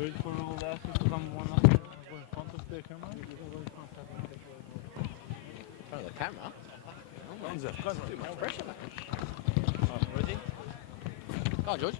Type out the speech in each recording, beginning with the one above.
Wait for all the athletes to come one after go in front of the camera. In front of the camera? Too much Pressure, man. Ready? Go on, George.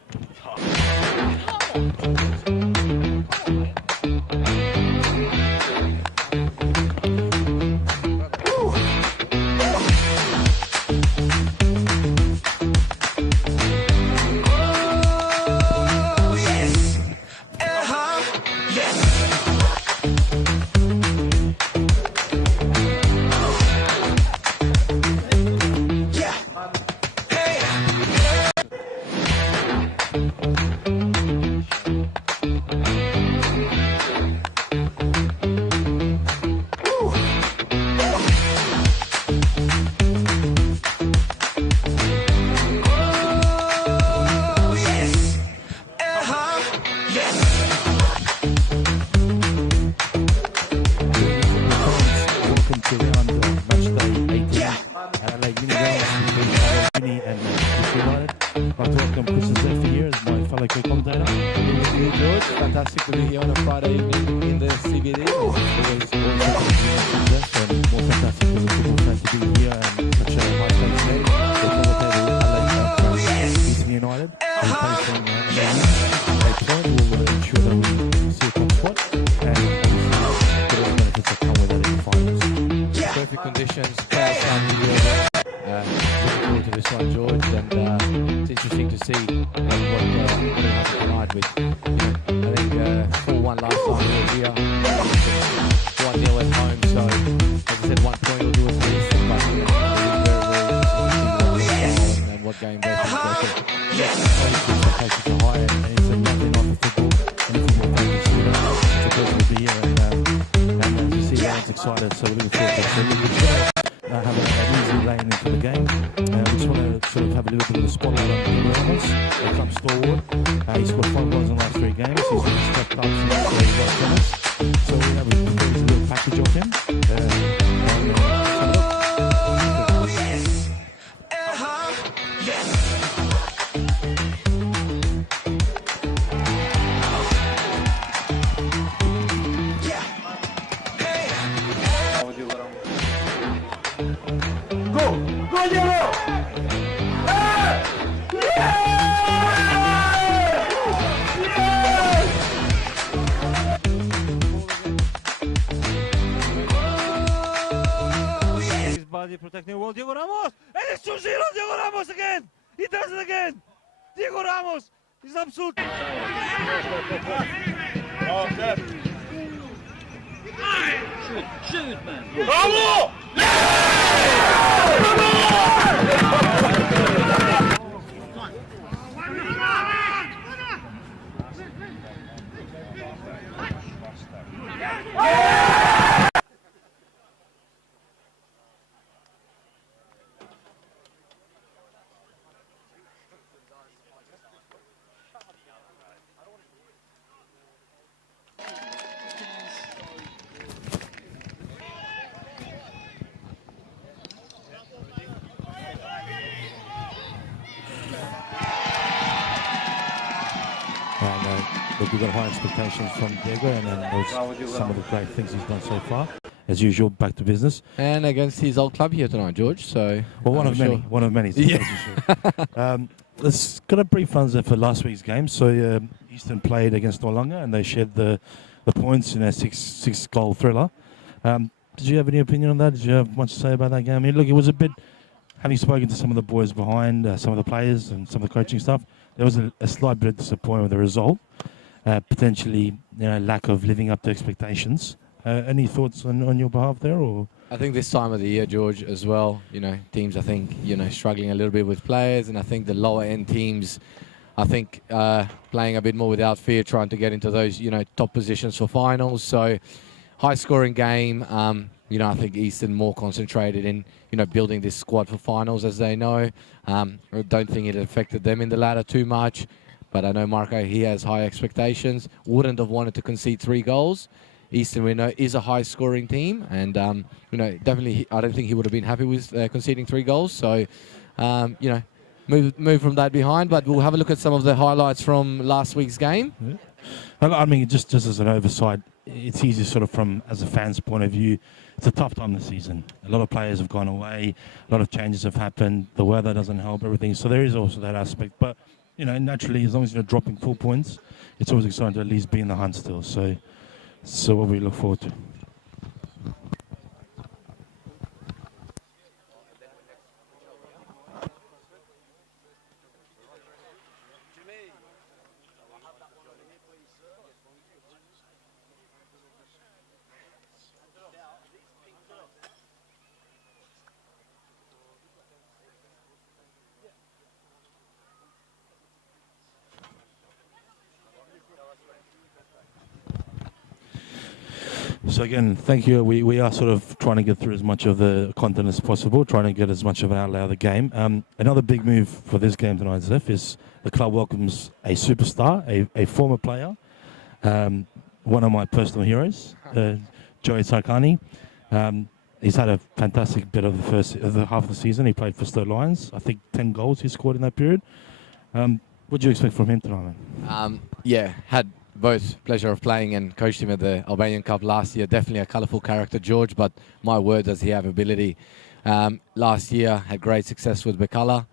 Fantastic to be here on a Friday evening in the CBD. Always and more fantastic as a football fan to be here and such a high stakes game. The commentator Adelaide Eastern United is facing a point. We'll ensure that we see a top spot and obviously get all the benefits that come with that in the finals. Perfect conditions, proud sun in the looking forward to this one, George, and it's interesting to see what will happen tonight with, I think 4-1 last time we were here, 1-0 at home, so as I said, 1 point will do us this, but it'll be very, very interesting and what game versus versus. Obviously, expectations are high and it's a lovely night for football, and if football fans can see that, it's a pleasure to be here, and as you see, everyone's excited, so we're looking forward to it. So have an easy lane into the game. We just want to sort of have a little bit of a spotlight on Diego Ramos, the club stalwart. He scored 5 goals in the last 3 games. He's really stepped up since he got tennis. So we have a little package of him. Protecting well, Diego Ramos, and it's 2-0, Diego Ramos again. He does it again. Diego Ramos is absolutely. Shoot, man. Bravo! Look, we've got high expectations from Diego, and some of the great things he's done so far. As usual, back to business. And against his old club here tonight, George. So, well, one of many. Yeah. Let's got a brief answer for last week's game. So Eastern played against Noarlunga, and they shared the points in a six-goal thriller. Did you have any opinion on that? Did you have much to say about that game? I mean, look, it was a bit. Having spoken to some of the boys behind, some of the players and some of the coaching stuff, there was a slight bit of disappointment with the result. Potentially, lack of living up to expectations. Any thoughts on your behalf there, or? I think this time of the year, George, as well, teams, I think, struggling a little bit with players, and I think the lower end teams, I think, playing a bit more without fear, trying to get into those, top positions for finals. So, high scoring game. I think Eastern more concentrated in, building this squad for finals, as they know. I don't think it affected them in the ladder too much. But I know Marco, he has high expectations. Wouldn't have wanted to concede 3 goals. Eastern, we know, is a high-scoring team. And, definitely, I don't think he would have been happy with conceding 3 goals. So, move from that behind. But we'll have a look at some of the highlights from last week's game. I mean, just as an oversight, it's easy sort of from, as a fan's point of view, it's a tough time this season. A lot of players have gone away, a lot of changes have happened, the weather doesn't help, everything. So there is also that aspect. But, you know, naturally, as long as you're dropping 4 points, it's always exciting to at least be in the hunt still. So what we look forward to. So again, thank you. We are sort of trying to get through as much of the content as possible, trying to get as much of an outlay of the game. Another big move for this game tonight, Zeph, is the club welcomes a superstar, a former player, one of my personal heroes, Joey Sarkani. He's had a fantastic bit of the half of the season. He played for Sturt Lions. I think 10 goals he scored in that period. What do you expect from him tonight, man? Yeah, had both pleasure of playing and coached him at the Albanian Cup last year. Definitely a colourful character, George, but my word, does he have ability. Last year had great success with Bekala,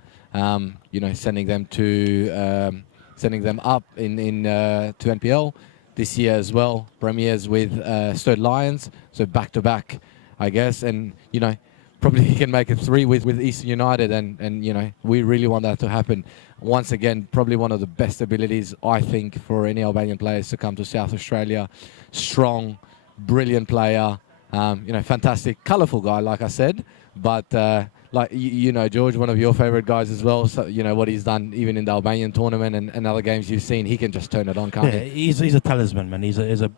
you know, sending them up to NPL. This year as well, premiers with Sturt Lions, so back-to-back, I guess, and, you know, probably he can make it 3 with Eastern United, and you know, we really want that to happen. Once again, probably one of the best abilities, I think, for any Albanian players to come to South Australia. Strong, brilliant player, you know, fantastic, colourful guy, like I said, but like, you know, George, one of your favourite guys as well, so, you know, what he's done even in the Albanian tournament and other games you've seen, he can just turn it on, can't he? He's a talisman, man. He's a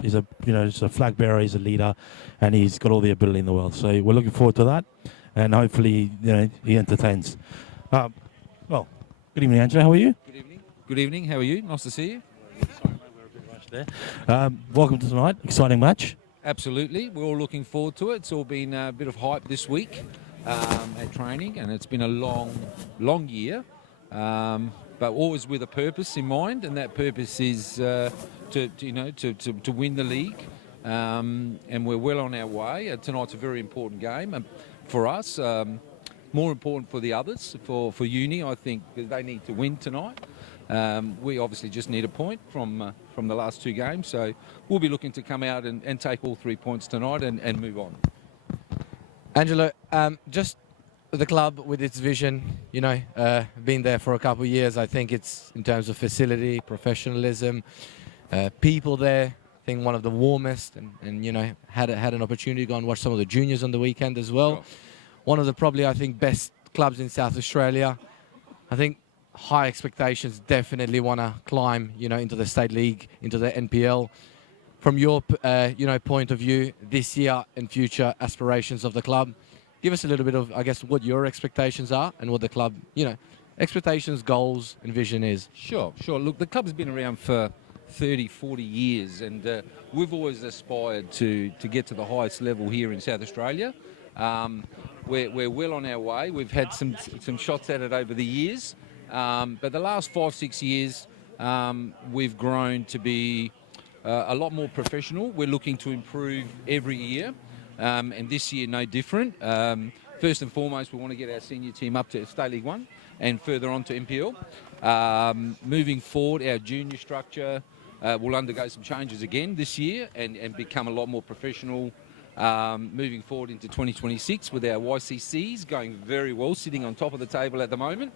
you know, just a flag bearer, he's a leader, and he's got all the ability in the world. So we're looking forward to that, and hopefully, you know, he entertains. Well, good evening, Angela. How are you? Good evening. Good evening. How are you? Nice to see you. Sorry, mate, we're a bit rushed there. Welcome to tonight. Exciting match. Absolutely. We're all looking forward to it. It's all been a bit of hype this week at training, and it's been a long year, but always with a purpose in mind, and that purpose is to win the league, and we're well on our way. Tonight's a very important game for us. More important for the others, for Uni, I think they need to win tonight. We obviously just need a point from the last 2 games, so we'll be looking to come out and take all 3 points tonight and move on. Angelo, just the club with its vision, you know, been there for a couple of years. I think it's, in terms of facility, professionalism, people there, I think one of the warmest, and you know, had an opportunity to go and watch some of the juniors on the weekend as well. Sure. One of the probably, I think, best clubs in South Australia. I think high expectations, definitely want to climb, you know, into the State League, into the NPL. From your, you know, point of view, this year and future aspirations of the club, give us a little bit of, I guess, what your expectations are and what the club, you know, expectations, goals and vision is. Sure. Look, the club's been around for 30, 40 years, and we've always aspired to get to the highest level here in South Australia. We're well on our way. We've had some shots at it over the years, but the last 5-6 years we've grown to be a lot more professional. We're looking to improve every year, and this year no different. First and foremost, we want to get our senior team up to State League 1 and further on to NPL. Moving forward, our junior structure will undergo some changes again this year and become a lot more professional. Moving forward into 2026 with our YCCs going very well, sitting on top of the table at the moment.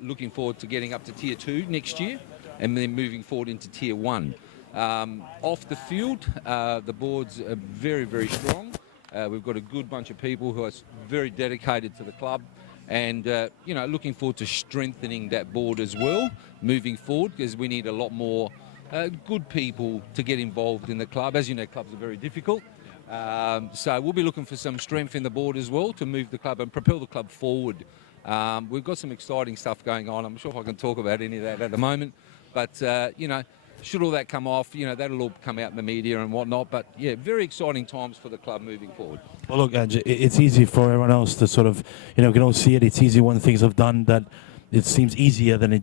Looking forward to getting up to Tier 2 next year and then moving forward into Tier 1. Off the field, the board's very, very strong. We've got a good bunch of people who are very dedicated to the club, and you know, looking forward to strengthening that board as well moving forward, because we need a lot more good people to get involved in the club. As you know, clubs are very difficult. So we'll be looking for some strength in the board as well to move the club and propel the club forward. We've got some exciting stuff going on. I'm not sure if I can talk about any of that at the moment, but you know, should all that come off, you know, that'll all come out in the media and whatnot. But yeah, very exciting times for the club moving forward. Well, look, Ange, it's easy for everyone else to sort of, you know, we can all see it. It's easy when things have done that it seems easier than it,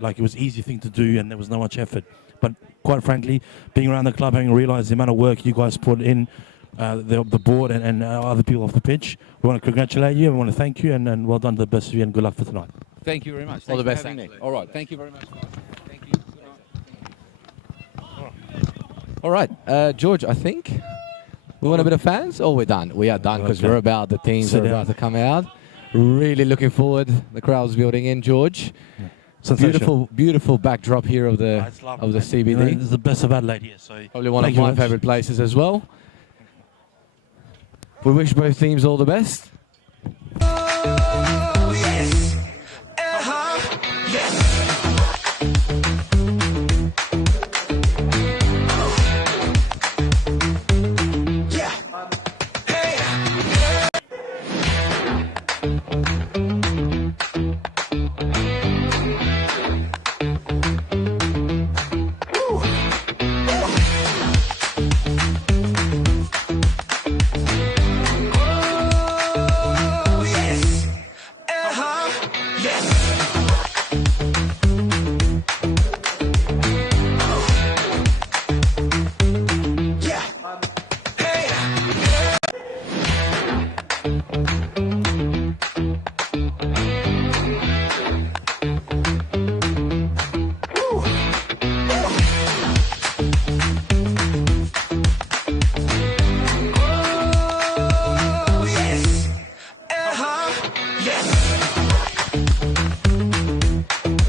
like it was an easy thing to do and there was no much effort. But quite frankly, being around the club, having realised the amount of work you guys put in, the board and other people off the pitch, we want to congratulate you and we want to thank you and well done to the best of you and good luck for tonight. Thank you very much. All the Thanks best. for having me. All right. Thank you very much. Thank you. Good night. All right, George, I think we want a bit of fans, or we're done? We are done because Okay. we're about, the teams Sit are about to come out. Really looking forward. The crowd's building in, George. Sensational. Beautiful backdrop here of the It's lovely, man. CBD. You know, this is the best of Adelaide here. So Probably one of thank you my very much. favourite places as well. We wish both teams all the best.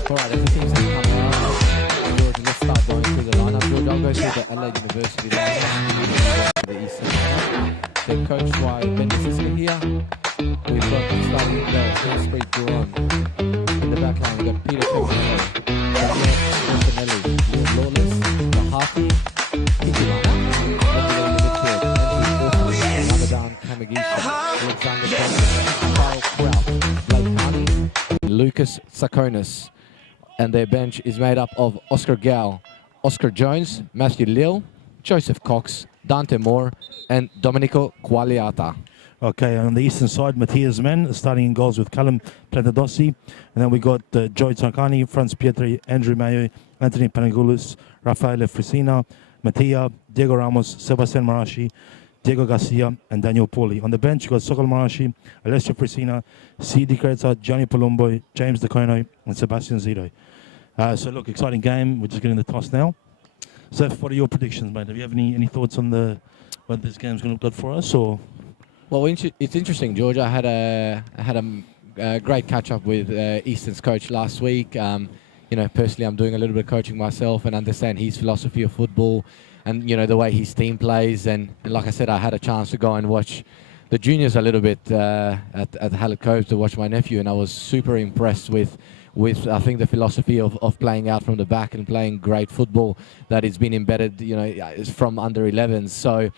Alright, as the teams have come out, George, let's start going through the lineup. George, I'll go through the Adelaide University lineup, the Eastern lineup. They're coached by Ben Siska here. We've got the starting goal, Hill Street Duran. In the back line, we've got Peter Costello, Daniel Orsanelli, Liam Lawless, Mahati, Hikilana. Then we got in the midfield, Andrew Orford, Ramadan Kamagisha, Alexander Johnson, Kyle Kraut, Blake Carney, Lucas Sakonis. And their bench is made up of Oscar Gal, Oscar Jones, Matthew Lille, Joseph Cox, Dante Moore, and Domenico Quagliata. Okay, on the eastern side, Matthias Men starting in goals with Callum Plantadossi. And then we got Joy Tankani, Franz Pietri, Andrew Mayo, Anthony Panagoulis, Rafaele Frisina, Mattia, Diego Ramos, Sebastian Marashi, Diego Garcia, and Daniel Poli. On the bench, you got Sokol Marashi, Alessio Frisina, Sidi Kreta, Johnny Palumbo, James DeCono, and Sebastian Zito. So look, exciting game. We're just getting the toss now. So what are your predictions, mate? Have you have any thoughts on whether this game's going to look good for us or? Well, it's interesting, George. I had a great catch up with Eastern's coach last week. Personally, I'm doing a little bit of coaching myself and understand his philosophy of football, and the way his team plays. And like I said, I had a chance to go and watch the juniors a little bit at Hallett Cove to watch my nephew, and I was super impressed with I think the philosophy of playing out from the back and playing great football that has been embedded, from under 11s. So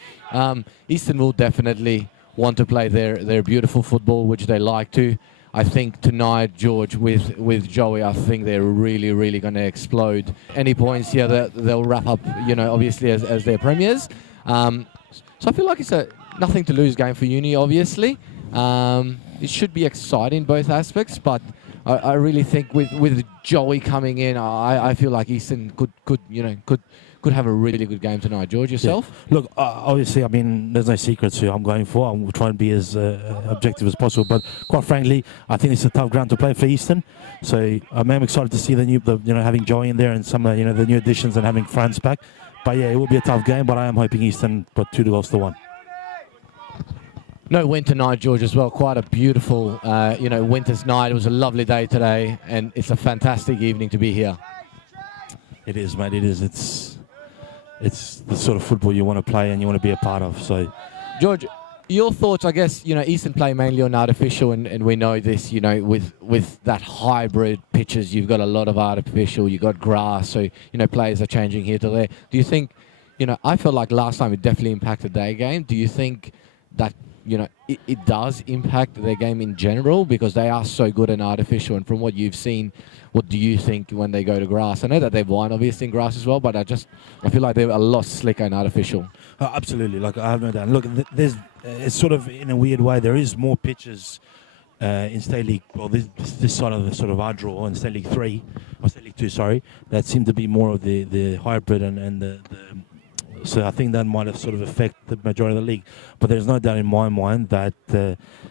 Eastern will definitely want to play their beautiful football, which they like to. I think tonight, George, with Joey, I think they're really, really going to explode. Any points here that they'll wrap up, obviously as their premiers. So I feel like it's a nothing to lose game for Uni, obviously. It should be exciting, both aspects, but I really think with Joey coming in, I feel like Eastern could have a really good game tonight. George, yourself? Yeah. Look, obviously, I mean, there's no secrets who I'm going for. I'm trying to be as objective as possible. But quite frankly, I think it's a tough ground to play for Eastern. So I'm excited to see having Joey in there and some the new additions and having Franz back. But yeah, it will be a tough game. But I am hoping Eastern put 2-1. No wind tonight, George, as well. Quite a beautiful, winter's night. It was a lovely day today, and it's a fantastic evening to be here. It is, mate. It is. It's the sort of football you want to play and you want to be a part of. So, George, your thoughts? I guess Eastern play mainly on artificial, and we know this. With that hybrid pitches, you've got a lot of artificial. You've got grass, so players are changing here to there. Do you think? I felt like last time it definitely impacted their game. Do you think that? It does impact their game in general because they are so good in artificial. And from what you've seen, what do you think when they go to grass? I know that they've won obviously in grass as well, but I feel like they're a lot slicker in artificial. Absolutely, like I have no doubt. Look, it's sort of in a weird way. There is more pitches in State League, well, this side of the sort of our draw in State League 3, or State League 2, sorry, that seemed to be more of the hybrid and the so I think that might have sort of affected the majority of the league. But there's no doubt in my mind that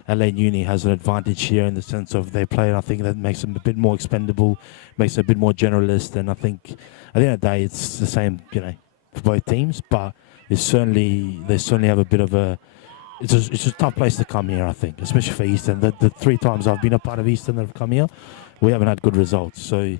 Adelaide Uni has an advantage here in the sense of they play, and I think that makes them a bit more expendable, makes them a bit more generalist, and I think at the end of the day it's the same, you know, for both teams, but they certainly have a bit of a it's a tough place to come here, I think, especially for Eastern. The 3 times I've been a part of Eastern that have come here, we haven't had good results, so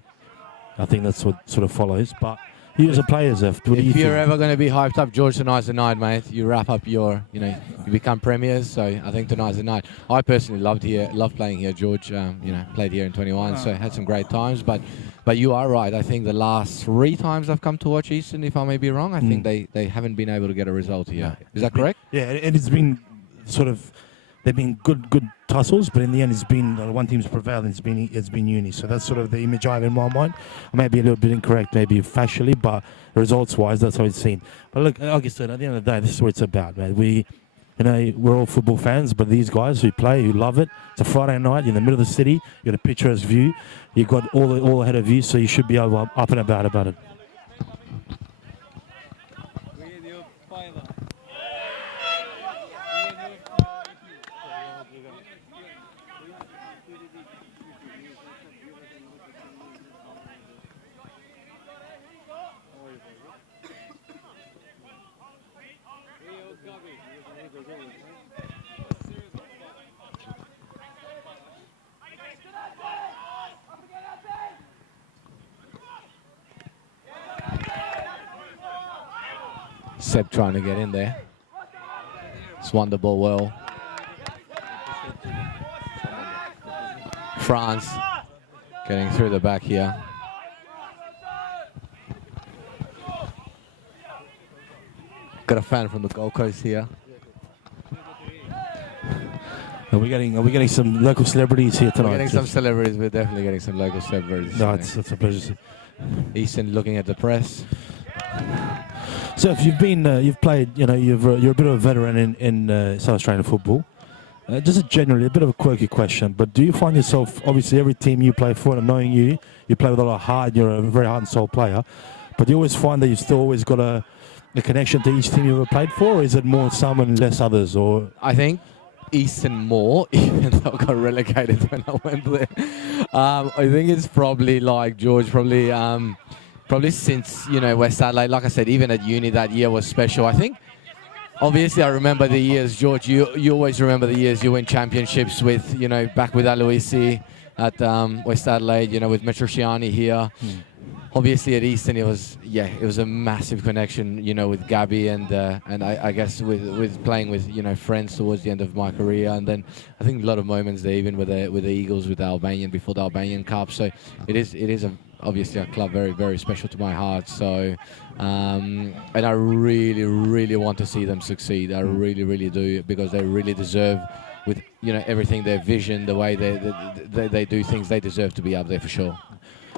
I think that's what sort of follows. But you as a player, Zef, what do you If you're think? ever going to be hyped up, George, tonight's the night, mate. You wrap up your, you know, you become premiers. So I think tonight's the night. I personally loved playing here, George. You know, played here in 21, so had some great times. But you are right. I think the last 3 times I've come to watch Eastern, if I may be wrong, I think they haven't been able to get a result here. Is that correct? Yeah, and it's been sort of they've been good tussles, but in the end, it's been one team's prevailed. And it's been Uni, so that's sort of the image I have in my mind. I may be a little bit incorrect, maybe factually, but results-wise, that's how it's seen. But look, like I said, at the end of the day, this is what it's about, man. We're all football fans, but these guys who play, who love it. It's a Friday night in the middle of the city. You got a picturesque view. You've got all ahead of you, so you should be up and about it. Seb trying to get in there. Swung the ball well. France getting through the back here. Got a fan from the Gold Coast here. Are we getting some local celebrities here tonight? We're getting some celebrities. We're definitely getting some local celebrities. No, it's a pleasure. Easton looking at the press. So if you've played, you're a bit of a veteran in South Australian football. Just generally a bit of a quirky question, but do you find yourself, obviously every team you play for, and knowing you play with a lot of heart, you're a very heart and soul player, but do you always find that you've still always got a connection to each team you've ever played for, or is it more some and less others? Or I think Eastern more, even though I got relegated when I went there. I think it's probably like George, probably since, West Adelaide, like I said, even at uni that year was special. I think, obviously, I remember the years, George, you always remember the years you win championships with, back with Aloisi at West Adelaide, with Metrosciani here. Obviously at Eastern it was a massive connection, with Gabby and I guess with playing with friends towards the end of my career, and then I think a lot of moments there even with the Eagles, with the Albanian before the Albanian Cup. So it is obviously a club very, very special to my heart. So and I really, really want to see them succeed. I really, really do, because they really deserve, with everything, their vision, the way they do things, they deserve to be up there for sure.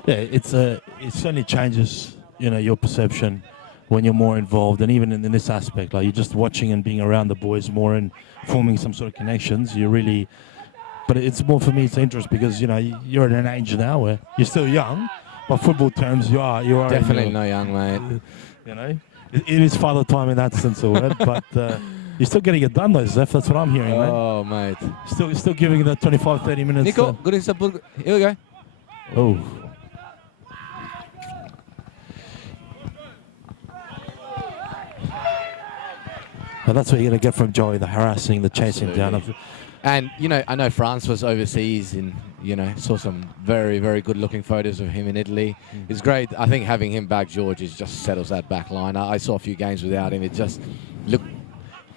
yeah, it certainly changes your perception when you're more involved, and even in this aspect, like you're just watching and being around the boys more and forming some sort of connections. But it's more for me, it's interest, because you're at an age now where you're still young. By football terms, you are Definitely not young, mate. It is father time in that sense of word, but you're still getting it done, though, Zef. That's what I'm hearing, man. Oh, mate. Still giving it that 25, 30 minutes. Nico, good inside. Here we go. Oh. Well, that's what you're going to get from Joey, the harassing, the chasing down. And, I know France was overseas and, saw some very, very good looking photos of him in Italy. It's great. I think having him back, George, just settles that back line. I saw a few games without him. It just looked,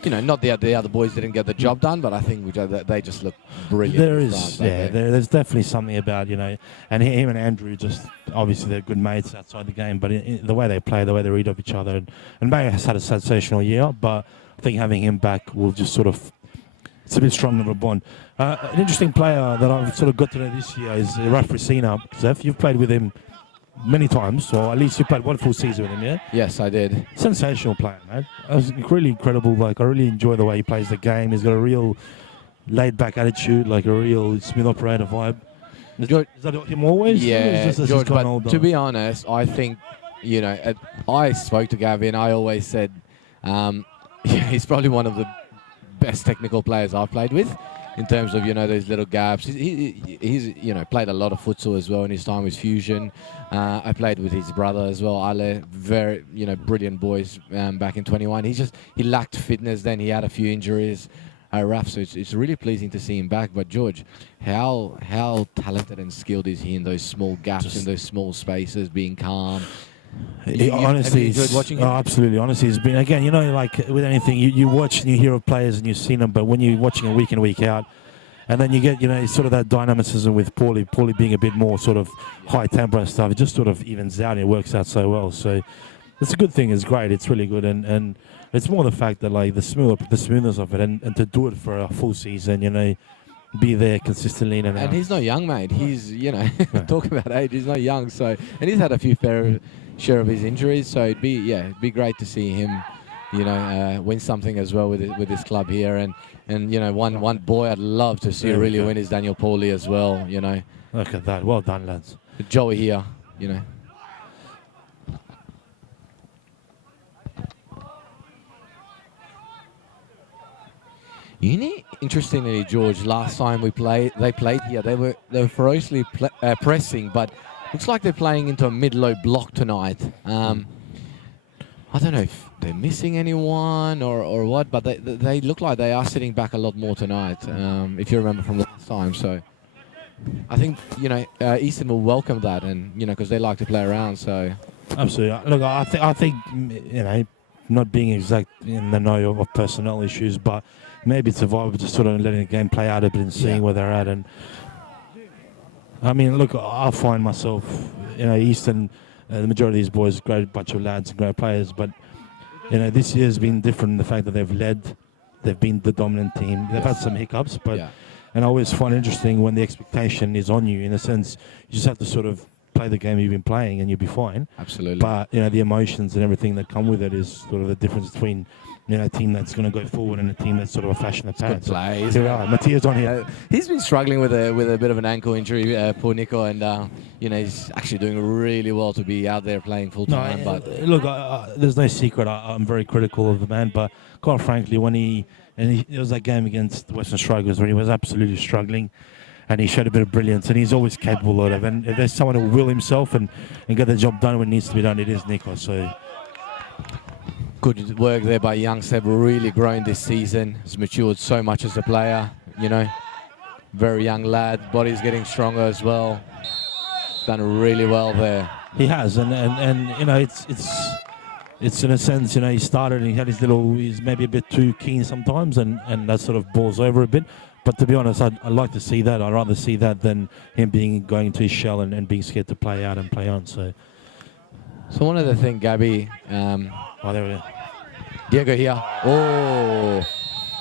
not the other boys didn't get the job done, but I think they just look brilliant. There is, there's definitely something about, and him and Andrew, just obviously they're good mates outside the game, but the way they play, the way they read off each other, and Mayo has had a sensational year, but I think having him back will just sort of, it's a bit stronger of a bond. An interesting player that I've sort of got to know this year is Raf Racina. Zef, you've played with him many times, or at least you played one full season with him, yeah? Yes, I did. Sensational player, man. It was really incredible. Like, I really enjoy the way he plays the game. He's got a real laid-back attitude, like a real smooth operator vibe. George, Is that him always? yeah, Or is this as he's George. gone But older? to be honest, I think I spoke to Gavin. I always said he's probably one of the best technical players I've played with, in terms of those little gaps. He's played a lot of futsal as well in his time with Fusion. I played with his brother as well, Ale. Very brilliant boys back in 21. He lacked fitness then. He had a few injuries. Raf, so it's really pleasing to see him back. But George, how talented and skilled is he in those small gaps, in those small spaces, being calm? Honestly, have you enjoyed watching him? absolutely. Honestly, it's been, again, like with anything, you watch and you hear of players and you've seen them, but when you're watching it week in, week out, and then you get, it's sort of that dynamicism with Paulie being a bit more sort of high tempo and stuff, it just sort of evens out and it works out so well. So it's a good thing. It's great. It's really good. And it's more the fact that, like, the smoothness of it, and to do it for a full season, be there consistently in and out. And he's not young, mate. He's, talk about age. He's not young. So, and he's had a few fair share of his injuries. So it'd be great to see him, win something as well with his club here. And one boy I'd love to see really win is Daniel Paulie as well. Look at that. Well done, lads. Joey here. Interestingly, George, last time they played here, they were ferociously pressing, but looks like they're playing into a mid-low block tonight. I don't know if they're missing anyone or what, but they look like they are sitting back a lot more tonight, if you remember from last time. So I think, Eastern will welcome that, and, because they like to play around, so... Absolutely. Look, I think, not being exact in the know of personnel issues, but maybe it's a vibe of just sort of letting the game play out a bit and seeing where they're at. And I mean, look, I find myself, Eastern, the majority of these boys, great bunch of lads and great players, but this year has been different in the fact that they've been the dominant team. They've had some hiccups, but and I always find it interesting when the expectation is on you. In a sense, you just have to sort of play the game you've been playing and you'll be fine. Absolutely. But the emotions and everything that come with it is sort of the difference between a team that's going to go forward and a team that's sort of a flash in the pan. Good play. Here we are. Mattia's on here. He's been struggling with a bit of an ankle injury, poor Nico, and he's actually doing really well to be out there playing full time. But look, there's no secret. I'm very critical of the man, but quite frankly, there was that game against the Western Strikers where he was absolutely struggling. And he showed a bit of brilliance, and he's always capable of it. And if there's someone who will himself and get the job done when it needs to be done, it is Nico. So good work there by young Seb, really growing this season. He's matured so much as a player, Very young lad, body's getting stronger as well. Done really well there. He has, and it's in a sense, he started and he had he's maybe a bit too keen sometimes, and that sort of balls over a bit. But to be honest, I'd like to see that. I'd rather see that than him going into his shell and being scared to play out and play on. So one other thing, Gabby. There we go. Diego here.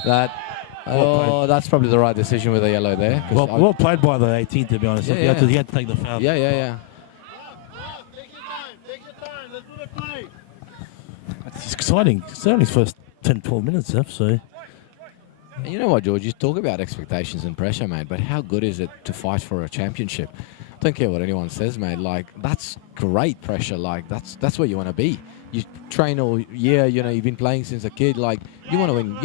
That's probably the right decision with the yellow there. Well played by the 18, to be honest. He had to take the foul. Yeah. Take your time. Let's do the play. It's exciting. It's only his first 10, 12 minutes left, so... And you know what, George? You talk about expectations and pressure, mate, but how good is it to fight for a championship? Don't care what anyone says, mate. Like, that's great pressure. Like, that's where you want to be. You train all year, you've been playing since a kid. Like, you want to win,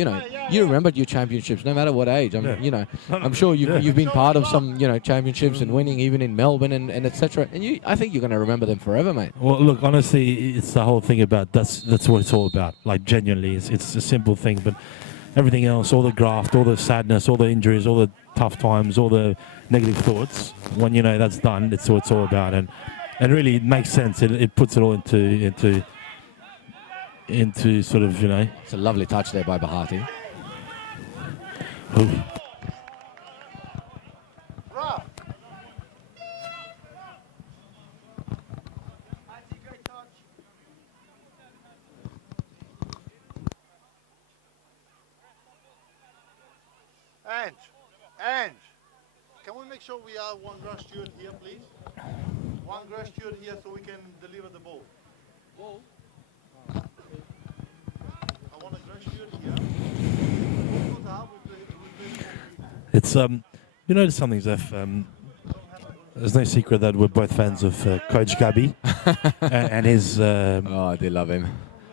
you remember your championships no matter what age. I'm sure you've been part of some, championships and winning even in Melbourne and etc. And I think you're going to remember them forever, mate. Well, look, honestly, it's the whole thing about that's what it's all about. Like, genuinely, it's a simple thing, but everything else, all the graft, all the sadness, all the injuries, all the tough times, all the negative thoughts, when that's done, it's what it's all about. And really, it makes sense. It puts it all into sort of, It's a lovely touch there by Bahati. Ooh. Ange, can we make sure we have one grass steward here, please? One grass steward here so we can deliver the ball. I want a grass steward here. We'll put out with the It's you notice something, Zeph. There's no secret that we're both fans of Coach Gabby and his. Oh, I do love him.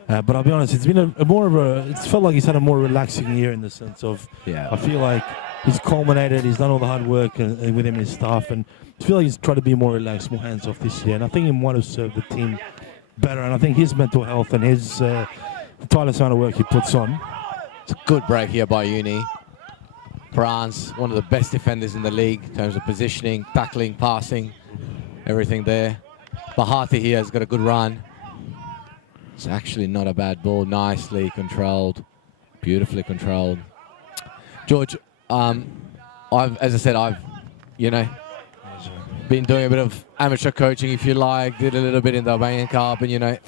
But I'll be honest, it's been a more of a. It's felt like he's had a more relaxing year in the sense of. Yeah. I feel like he's culminated. He's done all the hard work with him and his staff, and I feel like he's tried to be more relaxed, more hands off this year. And I think he might have served the team better. And I think his mental health and his the tireless amount of work he puts on. It's a good break here by Uni. France, one of the best defenders in the league in terms of positioning, tackling, passing, everything there. Bahati here has got a good run. It's actually not a bad ball. Nicely controlled, beautifully controlled. George, as I said, I've, been doing a bit of amateur coaching, if you like. Did a little bit in the Albanian Cup, and I've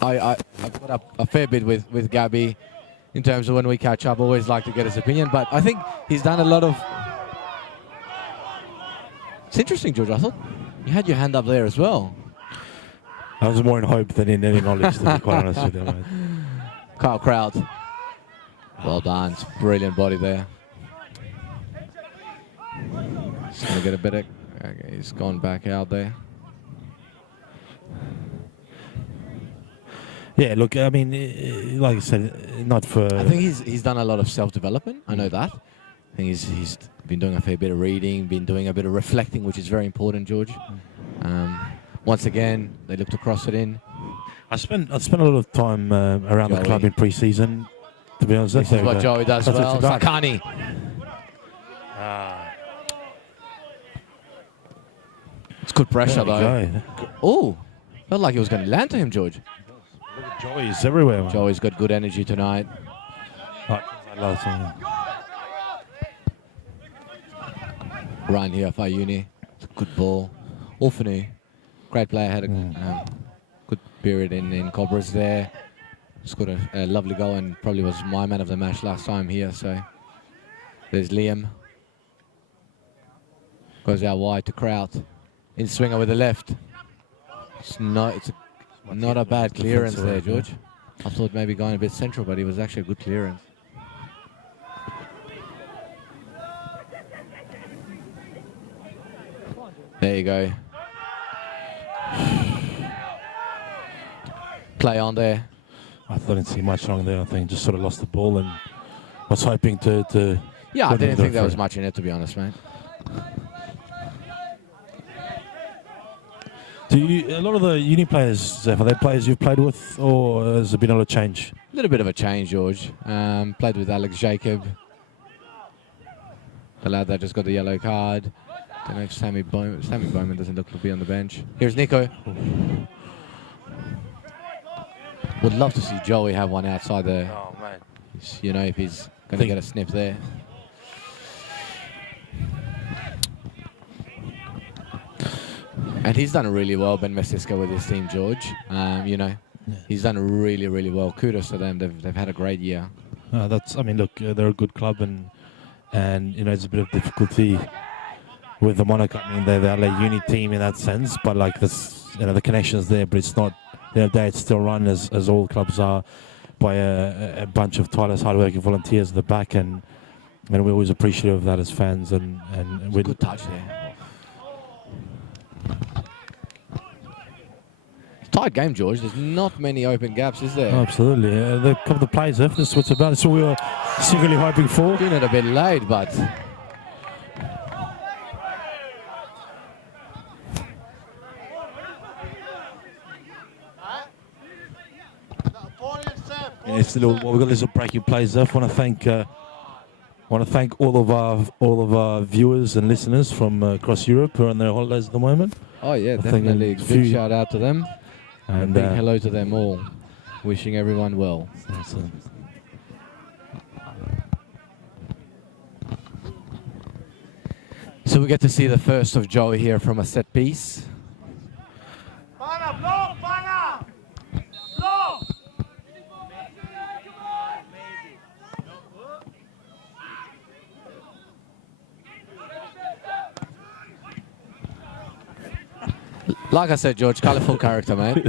got up a fair bit with Gabby. In terms of when we catch up, always like to get his opinion. But I think he's done a lot of... It's interesting, George. I thought you had your hand up there as well. I was more in hope than in any knowledge, to be quite honest with you, mate. Kyle Kraut. Well done. It's brilliant body there. He's going to get a bit of... Okay, he's gone back out there. Yeah, look, I mean, like I said, not for... I think he's done a lot of self-development. I know that. I think he's been doing a fair bit of reading, been doing a bit of reflecting, which is very important, George. Once again, they look to cross it in. I spent a lot of time around the club in pre-season, to be honest. This is what Joey does that's well. Sakani. It's good pressure, though. Oh, felt like it was going to land to him, George. Joey's everywhere, man. Joey's got good energy tonight. Ryan here for Uni. It's a good ball. Orphanu, great player, had a good period in Cobras there. Scored a lovely goal and probably was my man of the match last time here. So there's Liam. Goes out wide to Kraut. In swinger with the left. It's not a bad clearance there, George. I thought maybe going a bit central, but it was actually a good clearance. There you go. Play on there. I thought I didn't see much wrong there. I think just sort of lost the ball and was hoping to yeah, I didn't think there was much in it, to be honest, mate. A lot of the uni players, Zeph, are they players you've played with, or has there been a lot of change? A little bit of a change, George. Played with Alex Jacob, the lad that just got the yellow card. Don't know if Sammy Bowman doesn't look to be on the bench. Here's Nico. Would love to see Joey have one outside there. Oh, man. If he's going to get a sniff there. And he's done really well, Ben Messiska, with his team, George. He's done really, really well. Kudos to them. They've had a great year. Look, they're a good club, and it's a bit of difficulty with the Monaco. I mean, they're the LA Uni team in that sense, but like this, the connection's there, but it's not. It's still run as all clubs are by a bunch of tireless, hardworking volunteers at the back, and we're always appreciative of that as fans. And with good touch there. Tight game, George. There's not many open gaps, is there? Oh, absolutely. They cover the plays, that's what it's about. That's what we were secretly hoping for. Doing it a bit late, but... It's we've got these breaking plays. I want to thank all of our viewers and listeners from across Europe who are on their holidays at the moment. Oh yeah, definitely. Big shout out to them. And big hello to them all. Wishing everyone well. Awesome. So we get to see the first of Joey here from a set piece. Like I said, George, colourful character, mate.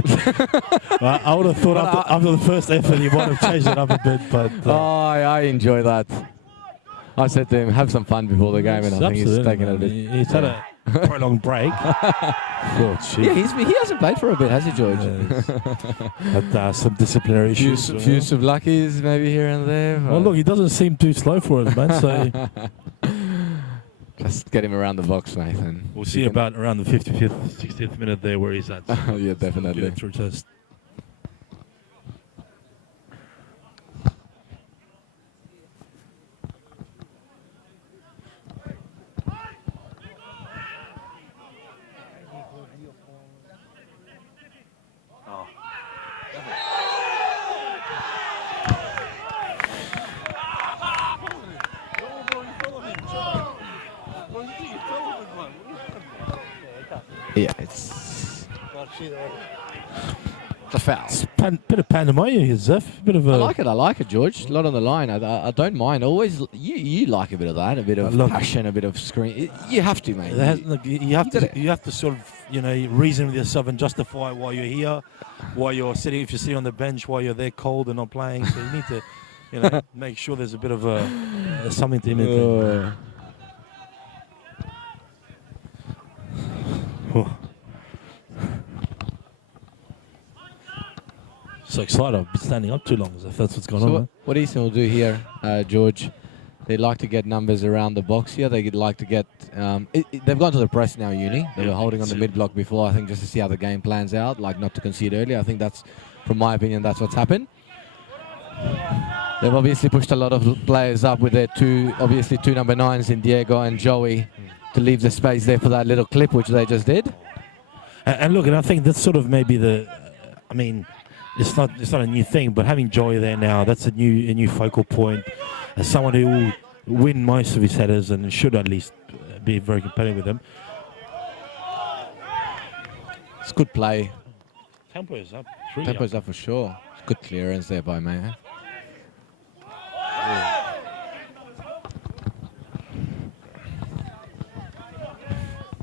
Well, I would have thought after the first effort you might have changed it up a bit, but... Oh, I enjoy that. I said to him, have some fun before the game, and I think he's taking it a bit. He's had a prolonged break. Oh, Yeah, he hasn't played for a bit, has he, George? Had some disciplinary issues. Few some luckies maybe here and there. Well, look, he doesn't seem too slow for us, man. So just get him around the box, Nathan. we'll see about around the 55th, 60th minute there where he's at. So Yeah, definitely. get through test. Yeah, it's a foul. Bit of pandemonium here, Zeph. Bit of a. I like it, George. A lot on the line. I don't mind. Always, you like a bit of that, a bit of passion, a bit of screen. You have to, mate. You have to sort of, you know, reason with yourself and justify why you're here, why you're sitting. If you're sitting on the bench, why you're there cold and not playing. So you need to, you know, make sure there's a bit of something to imitate. So excited. I've been standing up too long, if that's what's going on. What Eastern will do here, George, they like to get numbers around the box here. They like to get... they've gone to the press now, Uni. They were holding on the mid-block before, I think, just to see how the game plans out, like not to concede early. I think that's, from my opinion, that's what's happened. They've obviously pushed a lot of players up with their two number 9s in Diego and Joey to leave the space there for that little clip, which they just did. And look, and I think that's sort of maybe the... I mean... It's not a new thing, but having Joey there now, that's a new focal point. As someone who will win most of his headers and should at least be very competitive with them. It's good play. Tempo is up. Tempo is up for sure. It's good clearance there by Mayer.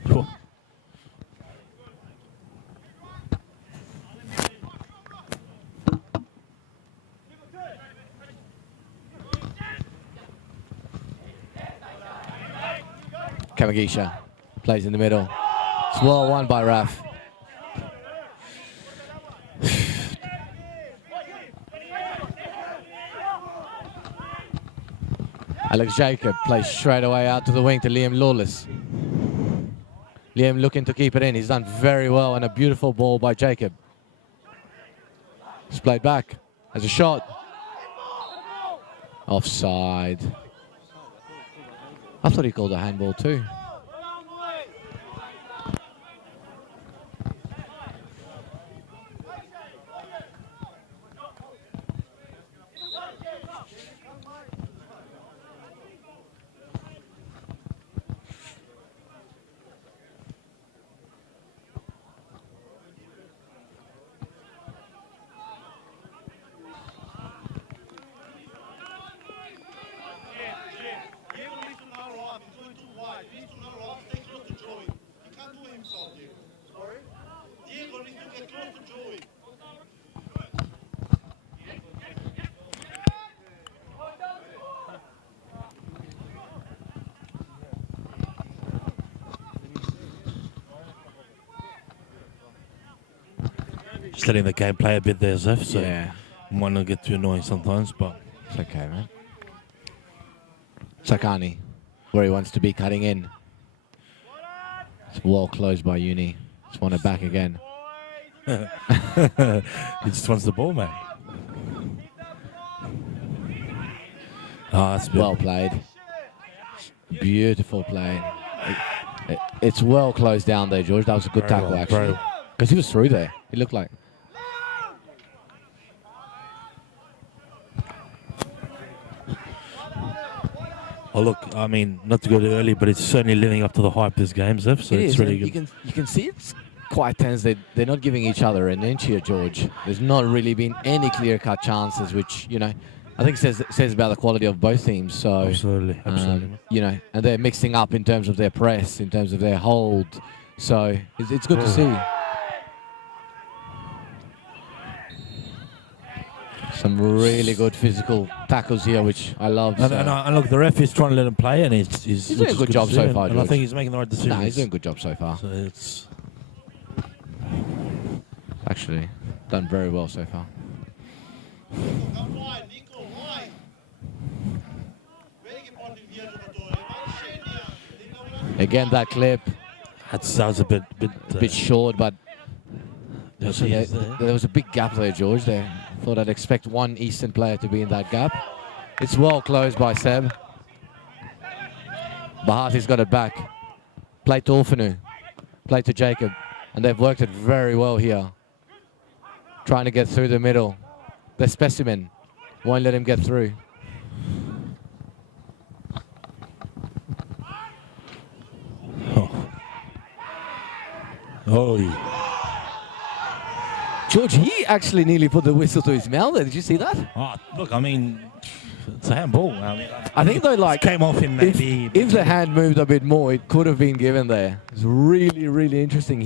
Cool. Kamagisha plays in the middle. It's well won by Raf. Alex Jacob plays straight away out to the wing to Liam Lawless. Liam looking to keep it in. He's done very well, and a beautiful ball by Jacob. It's played back as a shot. Offside. I thought he called a handball too. Just letting the game play a bit there, Zeph. So yeah. Might not get too annoying sometimes, but it's okay, man. Sakani, where he wants to be, cutting in. It's well closed by Uni. Just want it back again. He just wants the ball, man. Oh, that's well played. Beautiful play. It's well closed down there, George. That was a good tackle, actually. Because he was through there. He looked like... Oh, look, I mean, not to go too early, but it's certainly living up to the hype this game, Zeph, so it's really good. You can see it's quite tense. They're not giving each other an inch here, George. There's not really been any clear-cut chances, which, you know, I think says about the quality of both teams. So absolutely. You know, and they're mixing up in terms of their press, in terms of their hold. So it's good to see. Some really good physical tackles here, which I love. And look, the ref is trying to let him play, and he's doing a good job so far, and I George. think he's making the right decision. No, he's doing a good job so far. So it's Actually, done very well so far. Again, that clip, that was a bit short, but there there was a big gap there, George. There, thought I'd expect one Eastern player to be in that gap. It's well closed by Seb. Bahati's got it back. Play to Orfanu. Play to Jacob. And they've worked it very well here. Trying to get through the middle. The specimen won't let him get through. Oh, George, he actually nearly put the whistle to his mouth there. Did you see that? oh, look, I mean, it's a handball. I think they like came off him maybe. If the hand moved a bit more, it could have been given there. It's really, really interesting.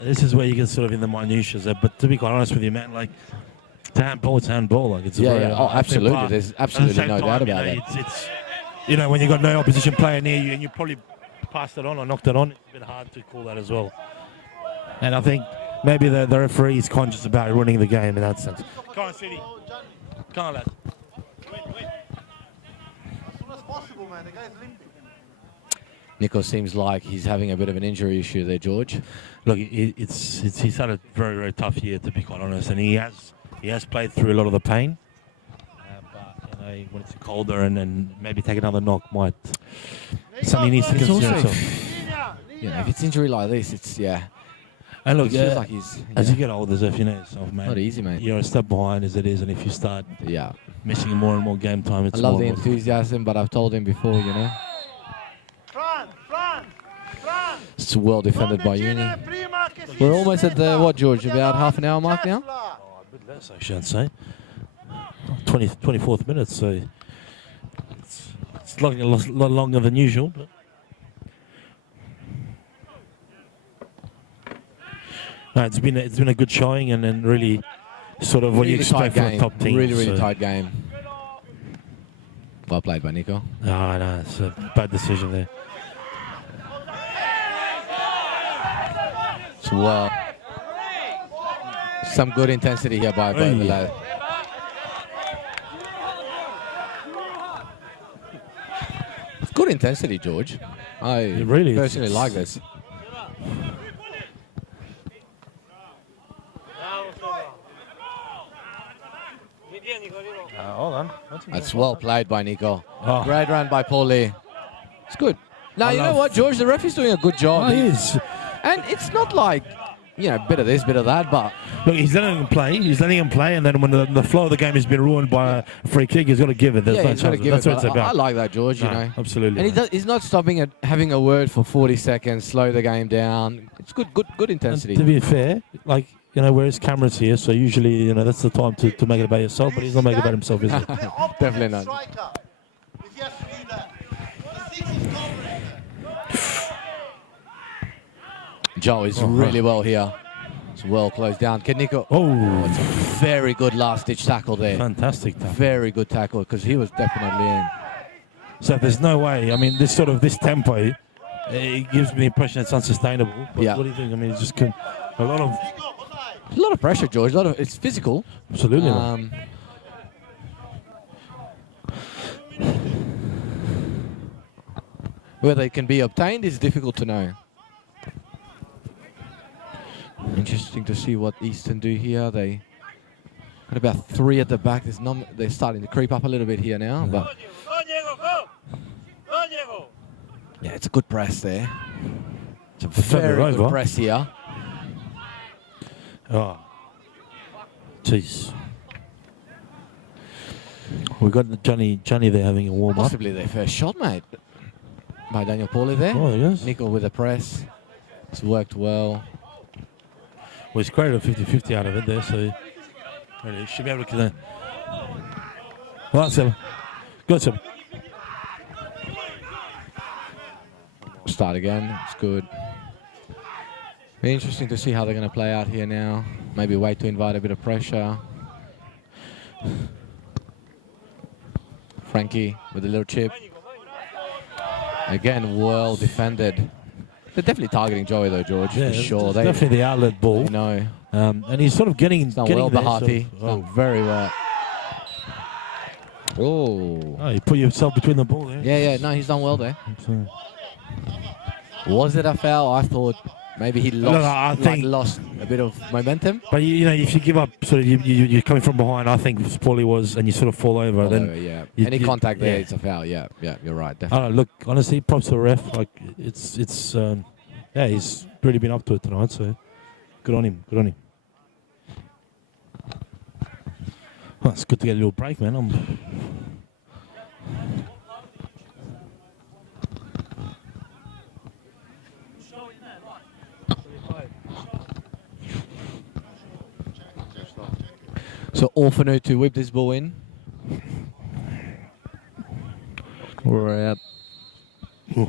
This is where you get sort of in the minutiae. But to be quite honest with you, man, like, it's handball. It's handball. Like, it's a very, Oh, absolutely. There's absolutely no doubt about it. It's when you've got no opposition player near you and you probably passed it on or knocked it on, it's a bit hard to call that as well. And I think maybe the referee is conscious about ruining the game in that sense. Come on, City. Come on, lad. Wait. As soon as possible, man. The guy's limping. Nico seems like he's having a bit of an injury issue there, George. Look, he's had a very, very tough year, to be quite honest, and he has played through a lot of the pain. But when it's colder and maybe take another knock might something he needs to consider himself. If it's injury like this, it's And look, it feels like he's as you get older, as if you know yourself, man. Not easy, mate. You're a step behind as it is, and if you start missing more and more game time, it's I love more the and more enthusiasm, but I've told him before, It's well defended by Uni. We're almost at the, what, George, about half an hour mark now? a bit less, I should say. 24th minute, so it's a lot longer than usual. But no, it's been a good showing and really sort of what you expect from a top team. Really tight game. Well played by Nico. No, it's a bad decision there. Well, some good intensity here by both the lads. It's good intensity, George. I really personally like this. Hold on. That's well played by Nico. Oh. Great run by Paulie. It's good. Now, you know what, George? The ref is doing a good job. He is. And it's not like, bit of this, bit of that, but... Look, he's letting him play. And then when the flow of the game has been ruined by a free kick, he's got to give it. There's no he's got to chance. give That's it. what it's about. I like that, George, Absolutely. And he's not stopping at having a word for 40 seconds, slow the game down. It's good intensity. And to be fair, where his camera's here, so usually, that's the time to make it about yourself, but he's not making it about himself, is he? Definitely not. If you have to do that. The 6 is covering. Joe is really well here. It's well closed down. Can Nico? Oh, it's a very good last-ditch tackle there. Fantastic tackle. Very good tackle because he was definitely in. So there's no way. I mean, this tempo, it gives me the impression it's unsustainable. But what do you think? I mean, it's just a lot of pressure, George. It's physical. Absolutely. Whether it can be obtained is difficult to know. Interesting to see what Eastern do here. They got about 3 at the back. They're starting to creep up a little bit here now. But yeah, it's a good press there. It's a very good press here. Oh, jeez. We've got Johnny there having a warm-up. Possibly their first shot, mate, by Daniel Paulie there. Oh, yes. Nico with a press. It's worked well. Well, he's created a 50-50 out of it there, so he should be able to... Well, that's him. Good, Tim. Start again. It's good. Be interesting to see how they're going to play out here now. Maybe wait to invite a bit of pressure. Frankie with a little chip. Again, well defended. They're definitely targeting Joey though, George, Yeah, for sure. it's definitely the outlet ball. They know. And he's sort of getting He's done getting well, there, Bahati. sort of- Done very well. Oh. Oh, you put yourself between the ball there. Yeah, no, he's done well there. So- Was it a foul? I thought maybe he lost, I think- lost a bit of momentum. But you know, if you give up, sort of, you're coming from behind. I think Paulie was, and you sort of fall over. Then Any contact there, it's a foul. Yeah, you're right. I Definitely. don't know, look, honestly, props to the ref. Like it's yeah, he's really been up to it tonight. So good on him. Good on him. Well, it's good to get a little break, man. So Orfano to whip this ball in. We're out. It's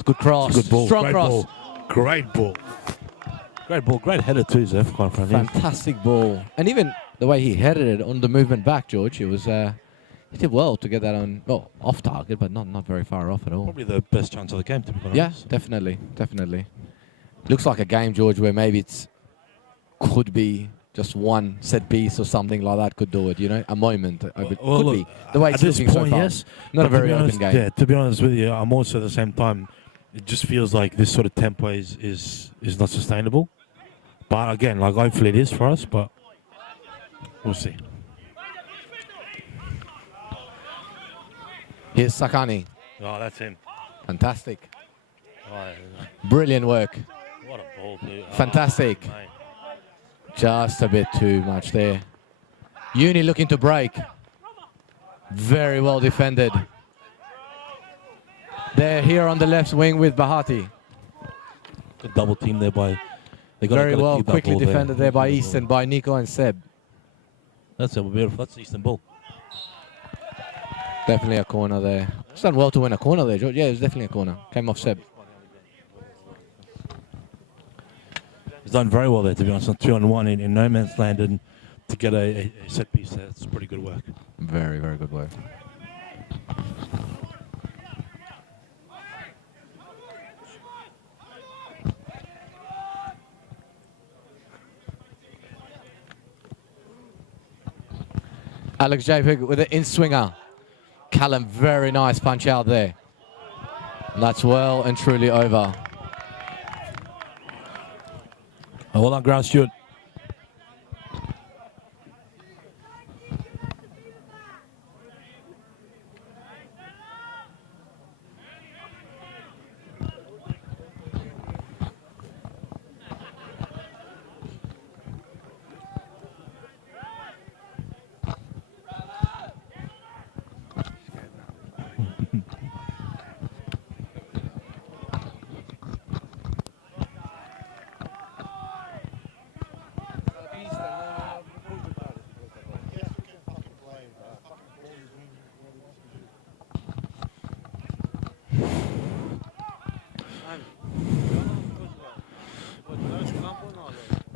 a good cross. Good ball. Strong Great cross. ball. Great ball. Great ball. Great header too, Zeph. Quite frankly. Fantastic ball. And even the way he headed it on the movement back, George, it was he did well to get that on, well, off target, but not very far off at all. Probably the best chance of the game, to be honest. Yeah, definitely. Looks like a game, George, where maybe it's could be just one set piece or something like that could do it, you know, a moment. Could look, be. The way it's at this looking point, so far. yes. Not a But to very be open honest, game. Yeah, to be honest with you, I'm also at the same time, it just feels like this sort of tempo is not sustainable. But again, like hopefully it is for us, but we'll see. Here's Sakani. Oh, that's him. Fantastic. Oh, Brilliant work. what a ball, dude. Fantastic. Oh, mate. Just a bit too much there. Uni looking to break. Very well defended. They're here on the left wing with Bahati. Good double team there by. They gotta Very well, keep that quickly ball defended there by Easton, by Nico and Seb. That's a beautiful. That's Eastern ball. Definitely a corner there. It's done well to win a corner there, George. Yeah, it was definitely a corner. Came off Seb. He's done very well there, to be honest. On 2-on-1 in no man's land, and to get a set piece there, it's pretty good work. Very good work. Alex JPEG with an in-swinger. Callum, very nice punch out there. And that's well and truly over. Oh, well done, ground steward.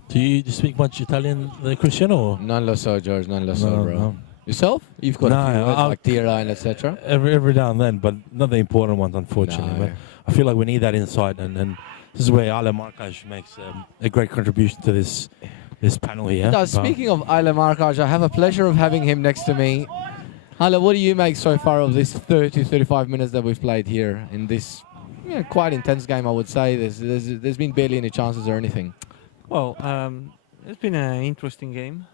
Do you speak much Italian, Cristiano? Or? None lo so, George. None lo so, No, bro. no. Yourself? You've got a few No, words I'll- like tira and etc. Every now and then, but not the important ones, unfortunately. No. But I feel like we need that insight, and this is where Ale Marcaj makes a great contribution to this panel here. No, But- speaking of Isla Marcaj, I have a pleasure of having him next to me. Isla, what do you make so far of this 35 minutes that we've played here in this quite intense game, I would say? There's been barely any chances or anything. Well, it's been an interesting game.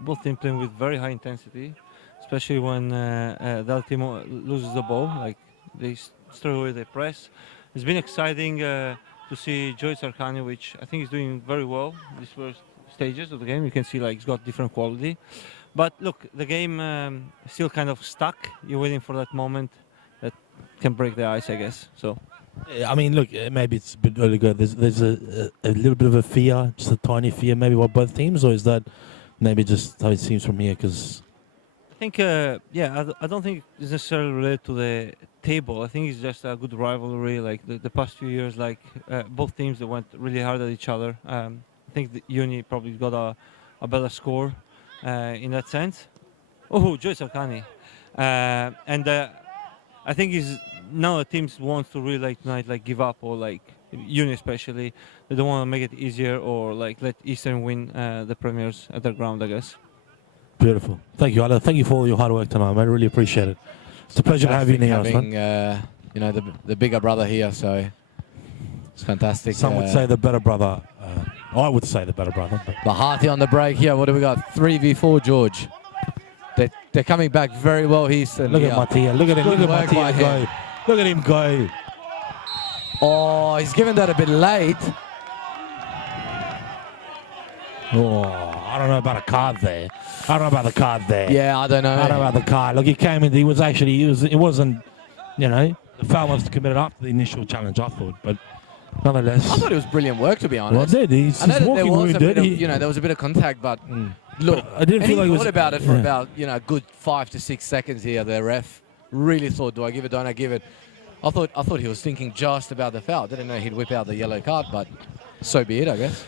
Both teams playing with very high intensity, especially when the other team loses the ball. Like they straight away they press. It's been exciting to see Joy Sarkani, which I think is doing very well these first stages of the game. You can see like he's got different quality. But look, the game is still kind of stuck. You're waiting for that moment that can break the ice, I guess. So. I mean, look, maybe it's a bit early to go. There's a little bit of a fear, just a tiny fear, maybe by both teams, or is that maybe just how it seems from here? Because I think, I don't think it's necessarily related to the table. I think it's just a good rivalry. Like the past few years, like both teams that went really hard at each other. I think the Uni probably got a better score in that sense. Oh, Joyce Okani. And I think is now the teams want to really like tonight like give up, or like Uni especially, they don't want to make it easier or like let Eastern win the premiers at their ground, I guess. Beautiful. Thank you, Adelaide. Thank you for all your hard work tonight, man. Really appreciate it. It's a pleasure to have you in here, having, man. you know, the bigger brother here, so it's fantastic. Some would say the better brother. I would say the better brother. But Bahati on the break here. What do we got? 3v4, George. They're coming back very well, Easton. look at Mattia. Look at him. Look Good at work by Mattia him. go. Look at him go. Oh, he's given that a bit late. Oh, I don't know about a card there. I don't know about the card there. Yeah, I don't know. I don't know about the card. Look, he came in. It wasn't, you know, the foul was committed after the initial challenge, I thought. But nonetheless. I thought it was brilliant work, to be honest. Well, I did. He's I know that there walking was a bit wounded. of, you know, there was a bit of contact, but look, I didn't and feel like he it thought was about it for yeah. about, you know, a good 5 to 6 seconds here. The ref really thought, do I give it, don't I give it? I thought he was thinking just about the foul. Didn't know he'd whip out the yellow card, but so be it, I guess.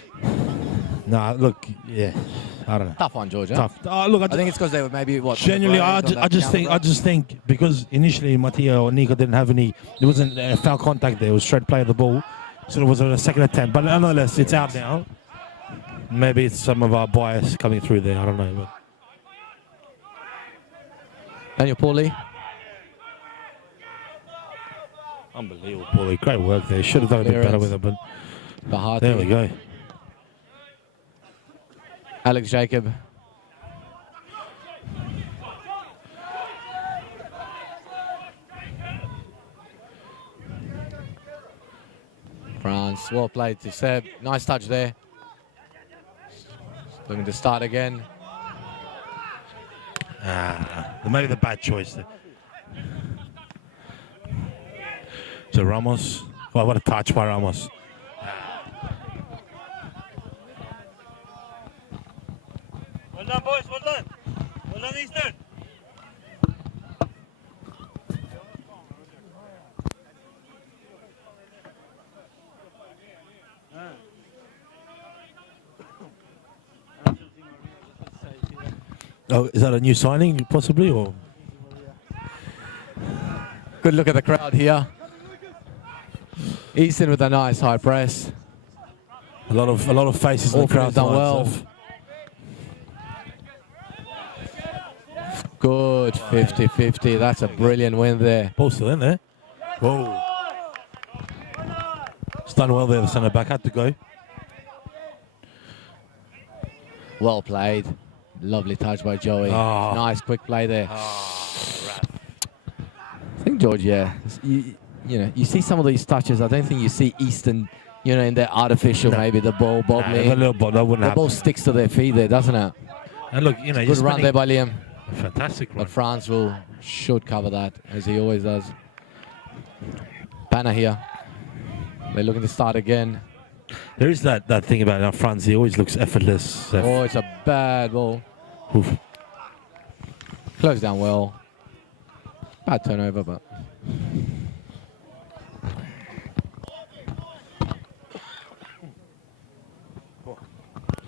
Nah, look, yeah, I don't know. Tough one, George. Huh? Tough. Look, I think it's because they were maybe what. Genuinely, I just think because initially Mattia or Nico didn't have any, there wasn't a foul contact there. It was straight play of the ball, so it was a second attempt. But nonetheless, it's out now. Maybe it's some of our bias coming through there. I don't know. But Daniel Paulie. unbelievable, Paulie. Great work there. Should have done a bit better with it, but Bahati. there we go. Alex Jacob. France, well played to Seb. Nice touch there. Looking to start again. Maybe the bad choice there. So Ramos. Oh, what a touch by Ramos. Well done, boys. Well done. Well done, Eastern. Oh, is that a new signing, possibly, or? Good look at the crowd here. Easton with a nice high press. A lot of faces in the crowd. Done tonight, well. so. Good 50-50. That's a brilliant win there. Ball still in there. Whoa. It's done well there, the centre back. Had to go. Well played. Lovely touch by Joey. Oh. Nice quick play there. I think, George, yeah. You know, you see some of these touches. I don't think you see Eastern, you know, in their artificial, maybe the ball bobbling. A little ball, that wouldn't the happen. ball sticks to their feet there, doesn't it? And look, you know, Good run there by Liam. Fantastic run. But France should cover that, as he always does. Banner here. They're looking to start again. There is that thing about France. He always looks effortless. Oh, it's a bad ball. Oof. Closed down well. Bad turnover, but...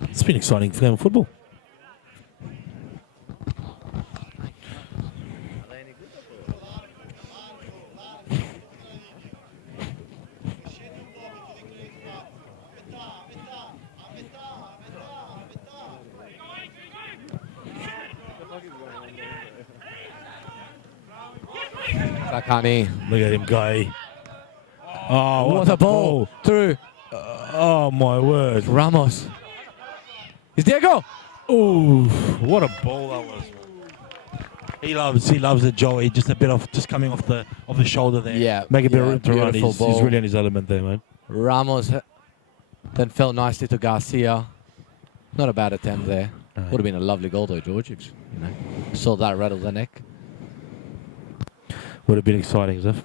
It's been exciting game of football. Sakani. Look at him go. Oh, What a ball. Through. Oh, my word. Ramos. Is Diego? Oh, what a ball that was. He loves it, Joey. Just a bit off, just coming off the shoulder there. Yeah. Make a bit yeah, of room to run. beautiful He's ball. really in his element there, man. Ramos then fell nicely to Garcia. Not a bad attempt there. Would have been a lovely goal though, George, if you know, saw that rattle the neck. Would have been exciting, Zeph.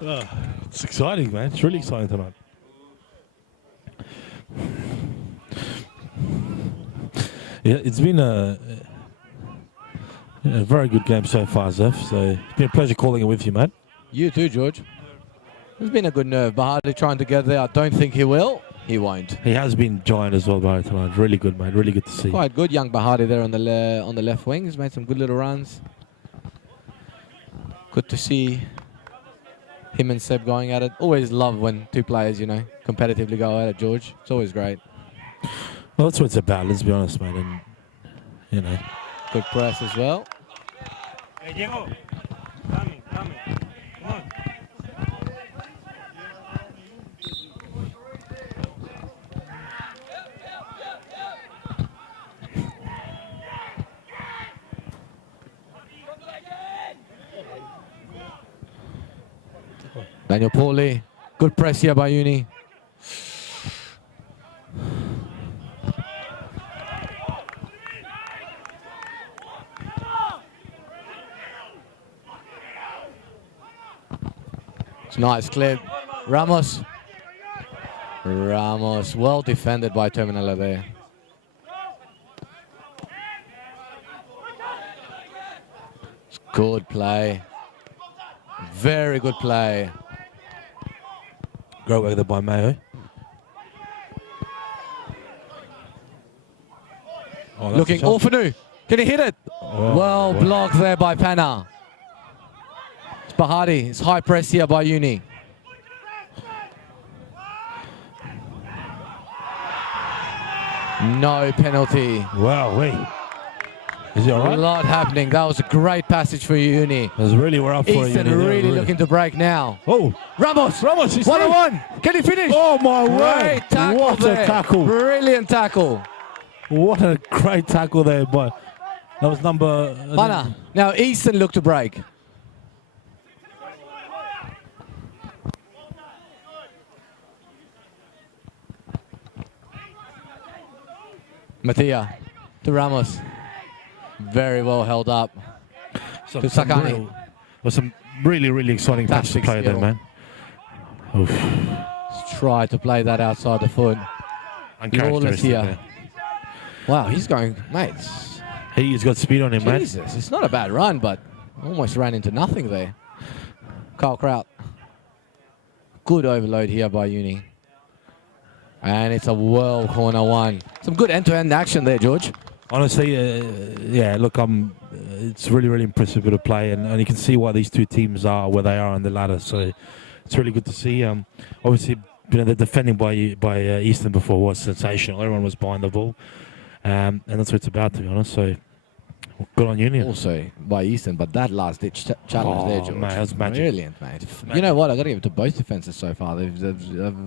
It's exciting, man. It's really exciting tonight. Yeah, it's been a very good game so far, Zeph. So it's been a pleasure calling it with you, mate. You too, George. There's been a good nerve. Bahati trying to get there. I don't think he will. He won't. He has been giant as well by tonight. Really good, man. Really good to see. Quite good, young Bahati there on the left wing. He's made some good little runs. Good to see him and Seb going at it. Always love when two players, competitively go at it, George. It's always great. Well, that's what it's about, let's be honest, man. And, Good press as well. Hey, Diego. Coming. Come on. Daniel Pauly. Good press here by Uni. It's a nice clip. Ramos, well defended by Terminella there. It's good play. Very good play. great work there by Mayo. Oh, Looking, Orfanu. Can he hit it? Oh, well blocked there by Panna. It's Bahati. It's high press here by Uni. No penalty. Wow, wait. Is he all A right? lot happening. That was a great passage for Uni. That's really we're up for Easton you. really looking to break now. Oh, Ramos. he's 1-on-1. Can he finish? Oh my Great word! tackle What there. a tackle! Brilliant tackle. What a great tackle there, but that was number. Panna. Now Easton look to break. Mattia to Ramos. Very well held up. Some, to Sakani. Some really exciting touch to Fantastic play there, skill. man. Oof. Let's try to play that outside the foot. Lawless Uncharacteristic here. there. Wow, he's going, mate. He's got speed on him, man. Jesus, it's not a bad run, but almost ran into nothing there. Carl Kraut. Good overload here by Uni. And it's a well corner one. Some good end-to-end action there, George. Honestly, yeah, look, it's really impressive bit of play, and you can see why these two teams are where they are on the ladder. So it's really good to see. Obviously, the defending by Easton before was sensational. Everyone was behind the ball, and that's what it's about, to be honest. So good on Union. Also by Easton, but that last-ditch challenge there, George. Man, that's magic. Brilliant, mate. You know what? I've got to give it to both defenses so far. They've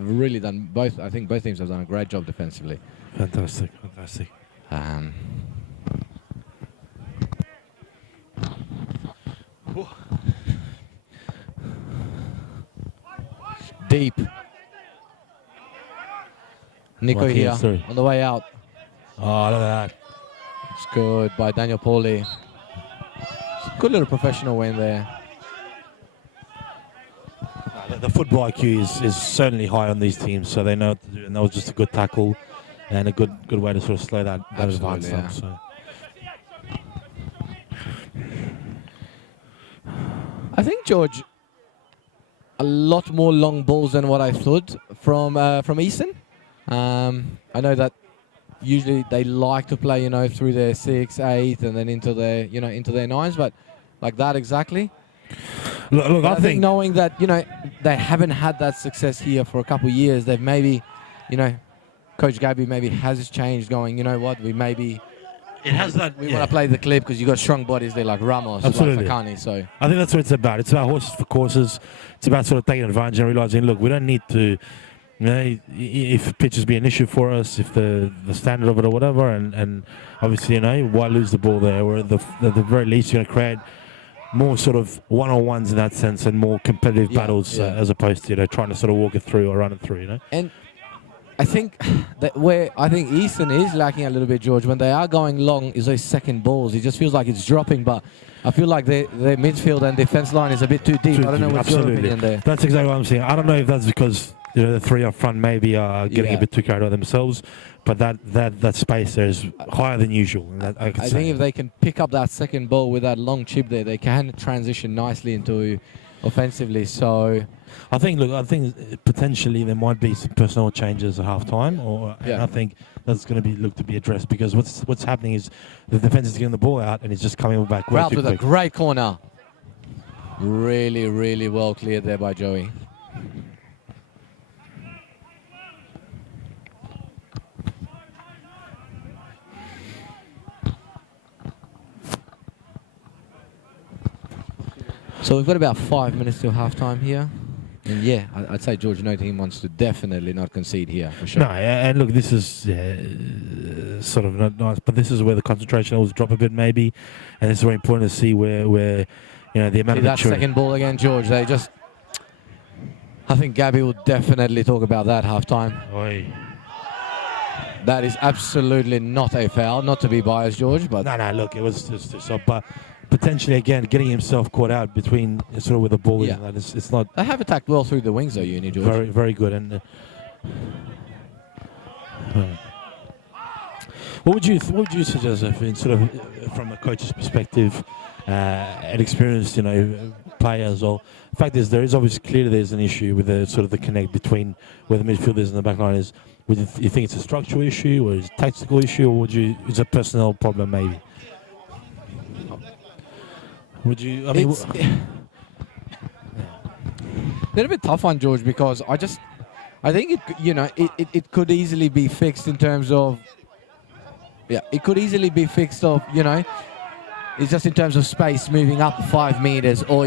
really done both. I think both teams have done a great job defensively. Fantastic. Deep. Nico Right here, here sorry. on the way out. Oh, look at that. It's good by Daniel Pauly. It's a good little professional win there. The football IQ is certainly high on these teams, so they know what to do, and that was just a good tackle and a good way to sort of slow that advance Absolutely, up. So. I think, George, a lot more long balls than what I thought from Easton. I know that usually they like to play, through their 6, 8, and then into their, into their 9s, but like that exactly. Look, I think knowing that, they haven't had that success here for a couple of years, they've maybe, Coach Gabby maybe has changed, going, you know what, we maybe it has that. we want to play the clip because you got strong bodies there like Ramos, Absolutely. like Fakani. So I think that's what it's about. It's about horses for courses. It's about sort of taking advantage and realizing, look, we don't need to, if pitches be an issue for us, if the standard of it or whatever, and obviously, why lose the ball there? Or at the very least, you're going to create more sort of one-on-ones in that sense and more competitive battles as opposed to trying to sort of walk it through or run it through. And I think that I think Easton is lacking a little bit, George, when they are going long is those second balls. It just feels like it's dropping, but I feel like their midfield and defense line is a bit too deep. I don't know what's your opinion there. That's exactly what I'm saying. I don't know if that's because the three up front maybe are getting a bit too carried away themselves, but that space there is higher than usual. And I think if they can pick up that second ball with that long chip there, they can transition nicely into offensively. So I think potentially there might be some personnel changes at half-time, and I think that's going to look to be addressed, because what's happening is the defence is getting the ball out and it's just coming back way Ralph too with quick. a great corner. Really, really well cleared there by Joey. So we've got about 5 minutes till half-time here. And yeah, I'd say George, no team wants to definitely not concede here, for sure. No, and look, this is sort of not nice, but this is where the concentration levels drop a bit, maybe, and it's very important to see where the amount See of that maturity. second ball again, George. They just, I think Gabby will definitely talk about that half-time. Oi. That is absolutely not a foul, not to be biased, George, but No, look, it was just so, but potentially again getting himself caught out between sort of with the ball. Yeah. And it's not they have attacked well through the wings, though, Uni, George. very, very good. And what would you suggest if, in sort of from a coach's perspective, and experienced players? Or the fact is, there is obviously clearly there's an issue with the sort of the connect between where the midfielders and the back line is. Would you think it's a structural issue, or is it a tactical issue, or is it a personnel problem maybe? Would you? I mean, they're a bit tough on George, because I think it could easily be fixed in terms of, it could easily be fixed of, it's just in terms of space moving up 5 meters, or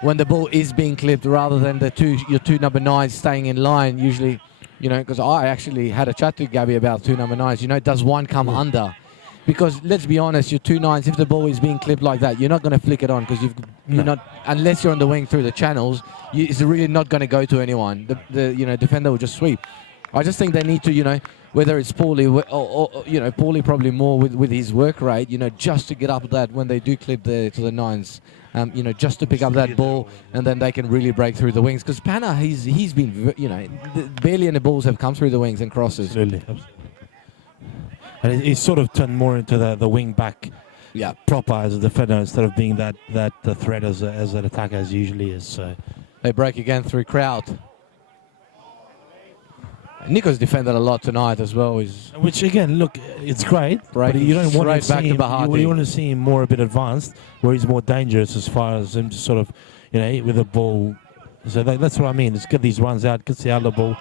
when the ball is being clipped, rather than your two number 9s staying in line usually, because I actually had a chat to Gabby about two number 9s. Does one come under? Because let's be honest, your 2 9s, if the ball is being clipped like that, you're not going to flick it on, because you're not, unless you're on the wing through the channels, it's really not going to go to anyone. The defender will just sweep. I just think they need to, whether it's Paulie or Paulie probably more with his work rate, just to get up that when they do clip to the 9s, just to pick up that ball, and then they can really break through the wings. Because Panna, he's been, barely any balls have come through the wings and crosses. Absolutely. And he's sort of turned more into the wing back, proper as a defender, instead of being that threat as an attacker as usually is. So they break again through crowd. Nico's defended a lot tonight as well. Which again, look, it's great, but you don't want to see him. You want to see him more a bit advanced, where he's more dangerous as far as him just sort of, with the ball. So that's what I mean. Let's get these runs out, gets the outlet ball.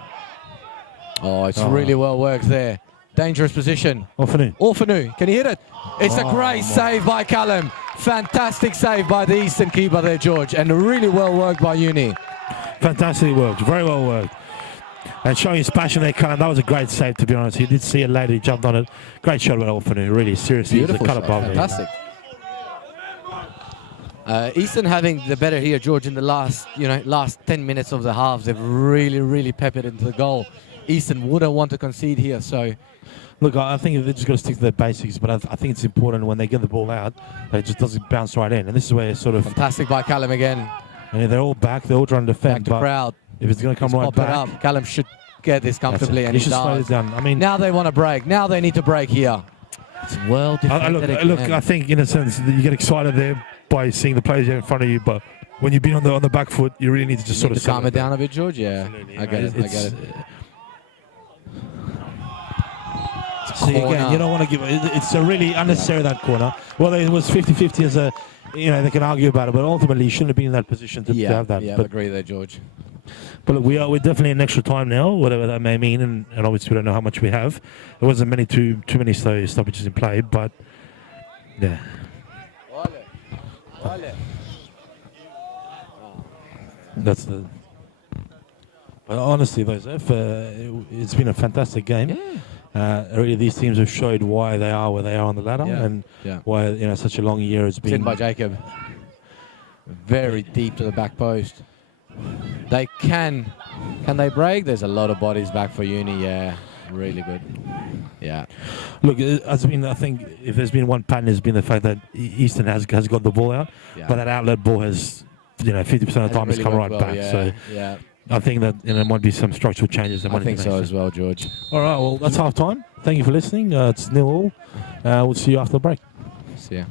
Oh, it's really well worked there. Dangerous position. Orfanu, can he hit it? It's a great save by Callum. Fantastic save by the Eastern keeper there, George, and really well worked by Uni. Fantastic work, very well worked. And showing his passion there, Callum. That was a great save, to be honest. He did see it later, he jumped on it. Great shot by Orfanu, really, seriously. Beautiful shot. Fantastic. Eastern having the better here, George, in the last 10 minutes of the halves. They've really, really peppered into the goal. Eastern wouldn't want to concede here, so... Look, I think they've just got to stick to their basics, but I think it's important when they get the ball out, it just doesn't bounce right in. And this is where it's sort of... Fantastic by Callum again. And they're all back, they're all trying to defend. Back to crowd. If it's going to come right back... Up. Callum should get this comfortably, and he should slow it down. I mean, now they want to break. Now they need to break here. It's well defended. Look, I think in a sense that you get excited there by seeing the players in front of you, but when you've been on the back foot, you really need to just sort of calm it down a bit, George. Yeah, absolutely. I get it. See, again, you don't want to give it. It's a really unnecessary, that corner. Well, it was 50-50 as a, they can argue about it, but ultimately you shouldn't have been in that position to have that. Yeah, but, I agree there, George. But look, we're definitely in extra time now, whatever that may mean, and obviously we don't know how much we have. There wasn't too many stoppages in play, but yeah. That's the. But honestly, though, Zeph, it's been a fantastic game. Yeah. Really, these teams have showed why they are where they are on the ladder, and why such a long year has been. In by Jacob. Very deep to the back post. They can they break? There's a lot of bodies back for Uni. Yeah, really good. Yeah. Look, I think if there's been one pattern, it's been the fact that Eastern has got the ball out, but that outlet ball has, 50% of the time has come right back. Yeah, so yeah. I think that there might be some structural changes. I think so as well, George. All right, well, that's half time. Thank you for listening. It's 0-0. We'll see you after the break. See ya.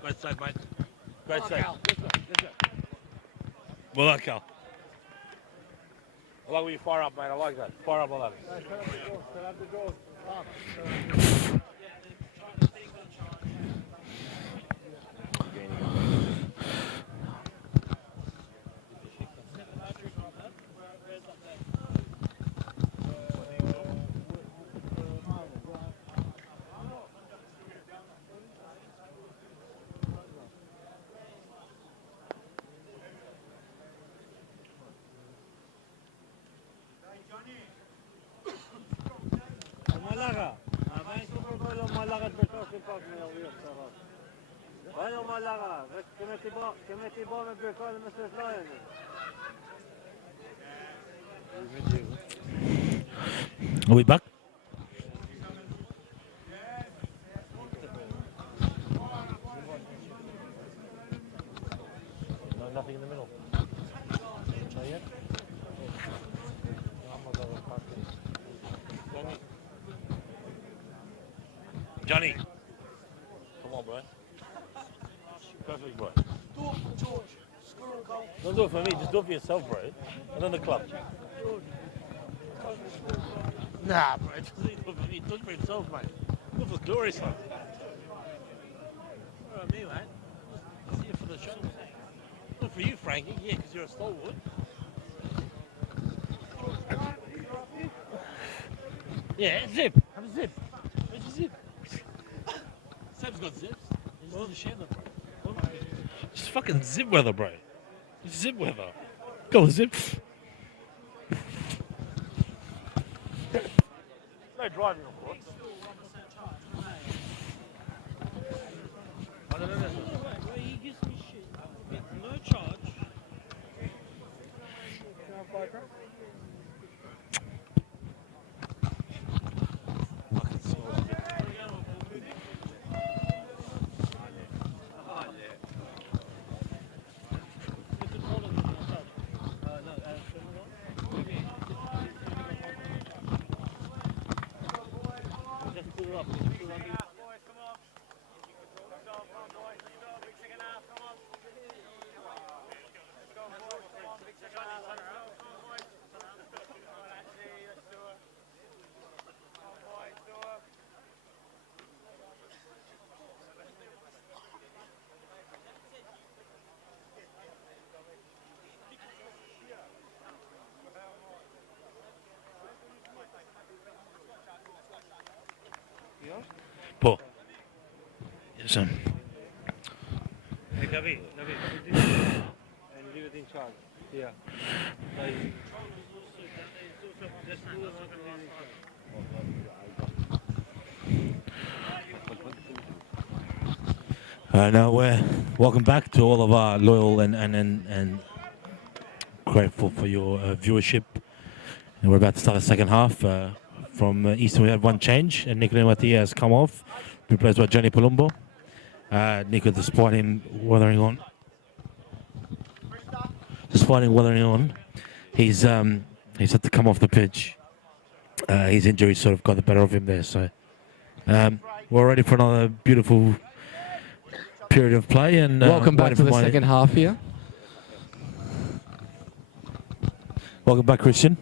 Great save, mate. Great save. Well done, Cal. I like when you fire up, mate. I like that. Fire up like that. Malaga. Vai super Malaga de Becoque para o meu Vai o Malaga. Que mete bom no Becoque no seu slide. Are we back? No, nothing in the middle. Not yet? Johnny. Come on, bro. Perfect, bro. Don't do it for me, just do it for yourself, bro. And then the club. Nah, bro. Just do it for me. Do it for yourself, mate. Do it for glory, son. What about me, mate? Do it for the show. Do it for you, Frankie. Yeah, because you're a stalwart. Yeah, zip. Have a zip. Where's your zip? Seb's got zips. He just doesn't share them. Just fucking zip weather, bro. Zip weather. Go, zip. No driving, of course. I don't know. He gives me shit. No charge. Paul. Yes, Hey, Gavi, put this and leave it in charge. Yeah. Just do it and leave it in charge. Now, welcome back to all of our loyal and grateful for your viewership. And we're about to start the second half. From Eastern, we had one change, and Nicolas Matia has come off, replaced by Johnny Palumbo. Nico, despite him weathering on, he's had to come off the pitch. His injury sort of got the better of him there. So we're ready for another beautiful period of play. And Welcome back waiting to for the my- second half here. Welcome back, Christian.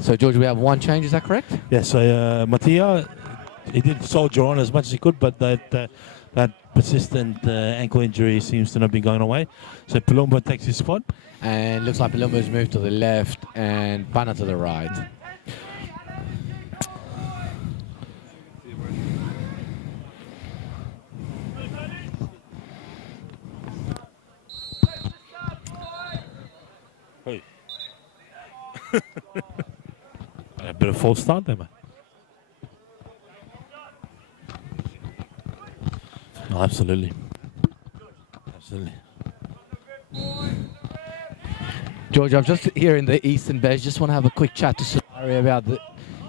So, George, we have one change, is that correct? Yeah, so Mattia, he did soldier on as much as he could, but that persistent ankle injury seems to not be going away. So Palumbo takes his spot. And looks like Palumbo's moved to the left and Banner to the right. Hey. A bit of false start there, man. Oh, absolutely. Absolutely. George, I'm just here in the Eastern Bench. Just want to have a quick chat to Solari about the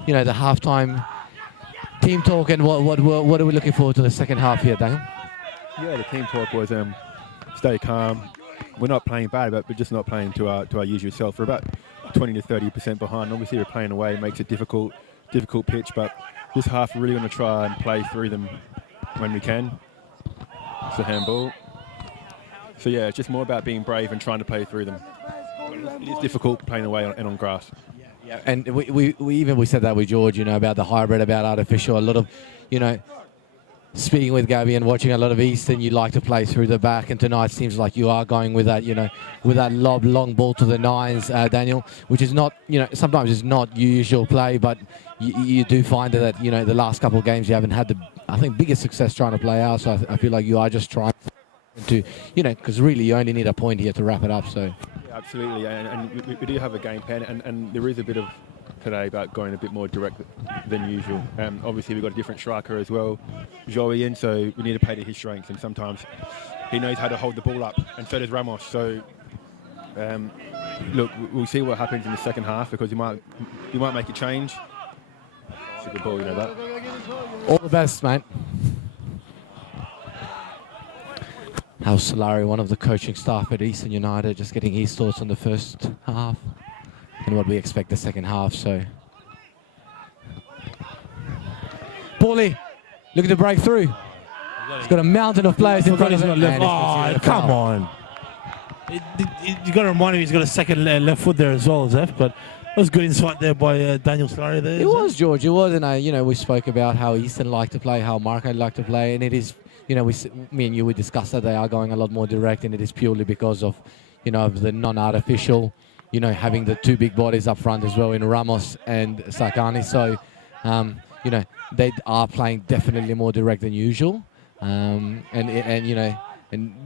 halftime team talk and what are we looking forward to the second half here, Daniel? Yeah, the team talk was stay calm. We're not playing bad, but we're just not playing to our usual self. We're about 20 to 30% behind. Obviously, we're playing away, makes it difficult pitch. But this half, we're really going to try and play through them when we can. It's a handball. So yeah, it's just more about being brave and trying to play through them. It is difficult playing away and on grass. Yeah, and we said that with George, about the hybrid, about artificial. A lot of, speaking with Gabby and watching a lot of Eastern, you like to play through the back, and tonight seems like you are going with that, with that lob, long ball to the nines, Daniel, which is not, sometimes it's not usual play, but you do find that, the last couple of games you haven't had the, I think, biggest success trying to play out. So I feel like you are just trying to, because really you only need a point here to wrap it up. So. Yeah, absolutely, and we do have a game plan, and there is a bit of today about going a bit more direct than usual. Obviously, we've got a different striker as well, Joey, in, so we need to play to his strengths, and sometimes he knows how to hold the ball up, and so does Ramos. So, look, we'll see what happens in the second half, because he might make a change. It's a good ball, that. All the best, mate. How's Solari, one of the coaching staff at Eastern United, just getting his thoughts on the first half and what we expect the second half. So, Paulie, looking to break through. He's got a mountain of players in front of him. Oh, come on. You got to remind him he's got a second left foot there as well, Zeph, but it was good insight there by Daniel Solari there. It was, George. It was, and we spoke about how Eastern like to play, how Marco like to play, and it is, me and you, we discussed that they are going a lot more direct, and it is purely because of, of the non-artificial, having the two big bodies up front as well in Ramos and Sakani. So, they are playing definitely more direct than usual, and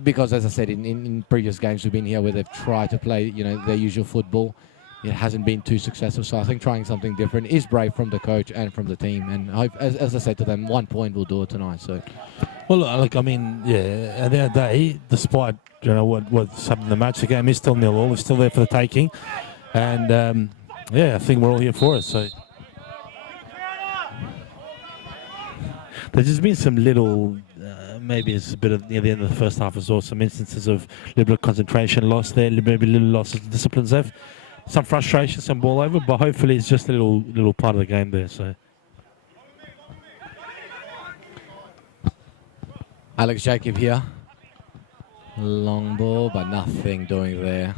because, as I said, in previous games we've been here where they've tried to play, their usual football. It hasn't been too successful, so I think trying something different is brave from the coach and from the team. And I hope, as I said to them, 1 point will do it tonight. So, well, look, I mean, yeah, at the end of the day, despite what's happened in the match, the game is still 0-0. We're still there for the taking, and I think we're all here for it. So there's just been some little, maybe it's a bit of near the end of the first half as well. Some instances of a little bit of concentration lost there, maybe little losses of discipline, Zev. Some frustration, some ball over, but hopefully it's just a little part of the game there. So, Alex Jacob here. Long ball, but nothing doing there.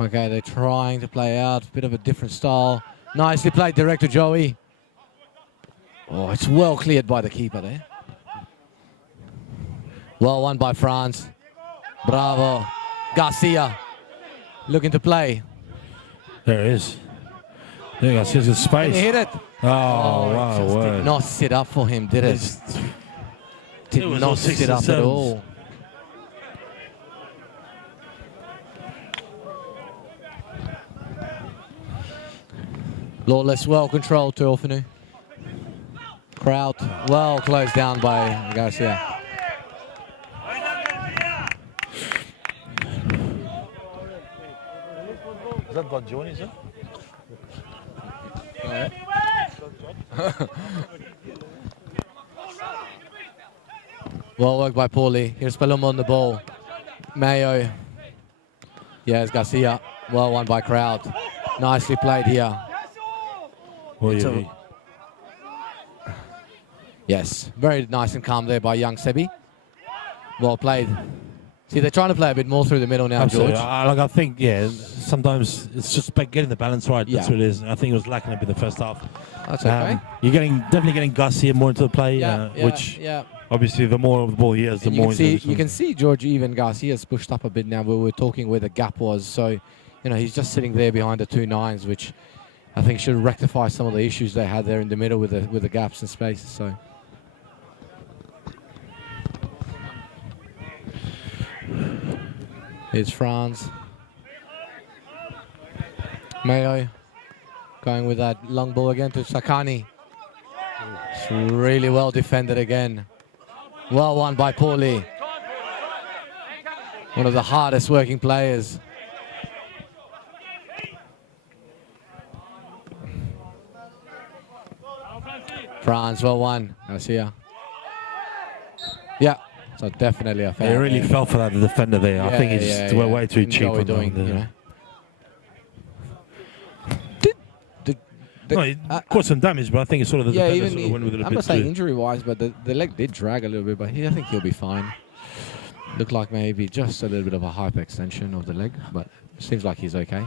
Okay, they're trying to play out. Bit of a different style. Nicely played, direct to Joey. Oh, it's well cleared by the keeper there. Well won by France. Bravo. Garcia looking to play. there it is. There Garcia's got space. Can he hit it? Oh, wow. It just did not sit up for him, did it? Did was not all six sit and up at sevens. all. Lawless, well controlled to Orfanu. Crowd well closed down by Garcia. Is that Don John, is it? Well worked by Paulie. Here's Palumbo on the ball. Mayo. Yes, Garcia. Well won by Crowd. Nicely played here. Yes, very nice and calm there by young Sebi. Well played. See, they're trying to play a bit more through the middle now, Absolutely. George. I think, yeah, sometimes it's just about getting the balance right. That's what it is. I think it was lacking a bit in the first half. That's okay. You're definitely getting Garcia more into the play, which obviously the more of the ball he has, the more you can see George, even Garcia's pushed up a bit now where we're talking where the gap was. So, you know, he's just sitting there behind the 2 9s, which I think should rectify some of the issues they had there in the middle with the gaps and spaces. So. Here's Franz. Mayo going with that long ball again to Sakani. It's really well defended again. Well won by Paulie. One of the hardest working players. Franz, well won. Garcia. Yeah. So definitely a foul. He really fell for that defender there. I think he's way too cheap. What we're doing, you know. No, he caused some damage, but I think it's sort of the defender sort of went with it a bit. I'm not saying injury-wise, but the leg did drag a little bit. But I think he'll be fine. Looked like maybe just a little bit of a hyperextension of the leg, but seems like he's okay.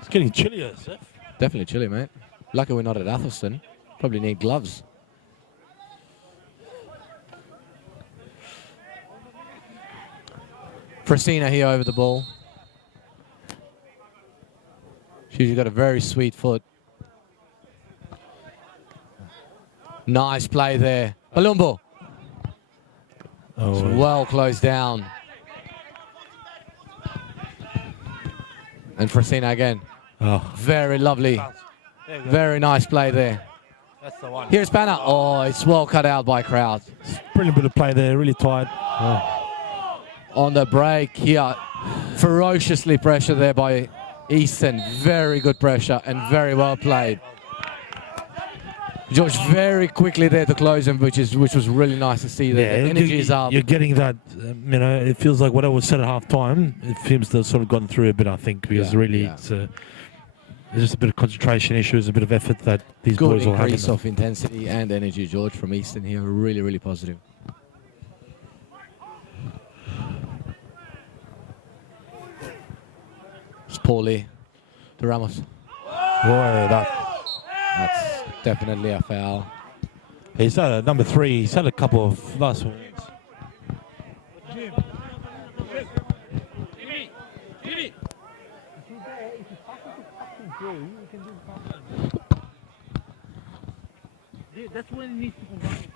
It's getting chillier, Seth. Definitely chilly, mate. Lucky we're not at Athelston. Probably need gloves. Fresina here over the ball. She's got a very sweet foot. Nice play there. Palumbo. It's well closed down. And Fresina again. Very lovely. Very nice play there. That's the one. Here's Banner. Oh, it's well cut out by Crowd. Brilliant bit of play there, really tight. On the break here, ferociously pressured there by Easton. Very good pressure and very well played. George very quickly there to close him, which was really nice to see. The energy is up. You're getting that, you know, it feels like whatever was said at half time, it seems to have sort of gone through a bit, I think, because it's just a bit of concentration issues, a bit of effort that these boys will have. Good increase of intensity and energy, George, from Easton here. Really, really positive. It's Paulie to Ramos. Boy, that's definitely a foul. He's had number 3. He's had a couple of last ones. That's when it needs to combine.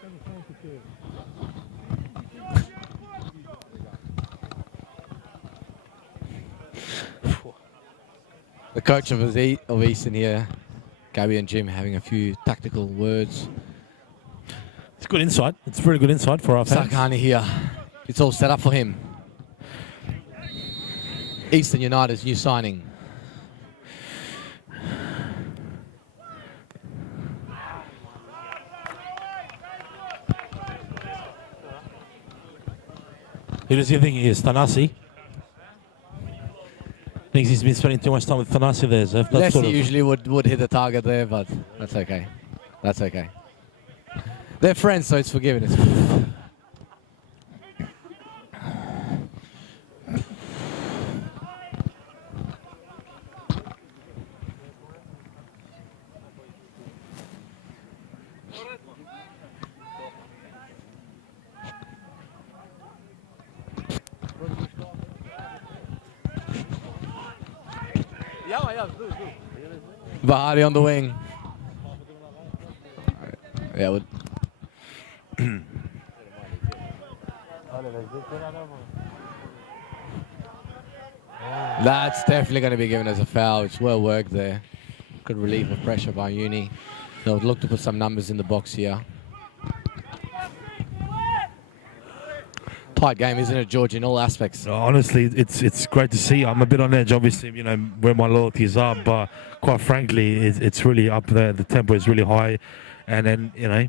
The coach of Easton here, Gabby and Jim, having a few tactical words. It's good insight. It's very good insight for our fans. Sakani here. It's all set up for him. Eastern United's new signing. Who does he think he is? Thanasi? Thinks he's been spending too much time with Thanasi there, Zef. Leslie usually would hit the target there, but that's okay. That's okay. They're friends, so it's forgiven. It's forgiven. Bahari on the wing. Yeah, that's definitely going to be given as a foul. It's well worked there. Good relief of pressure by Uni. They'll look to put some numbers in the box here. Tight game, isn't it, George, in all aspects? Honestly, it's great to see. I'm a bit on edge, obviously, you know, where my loyalties are, but quite frankly, it's really up there. The tempo is really high, and then, you know,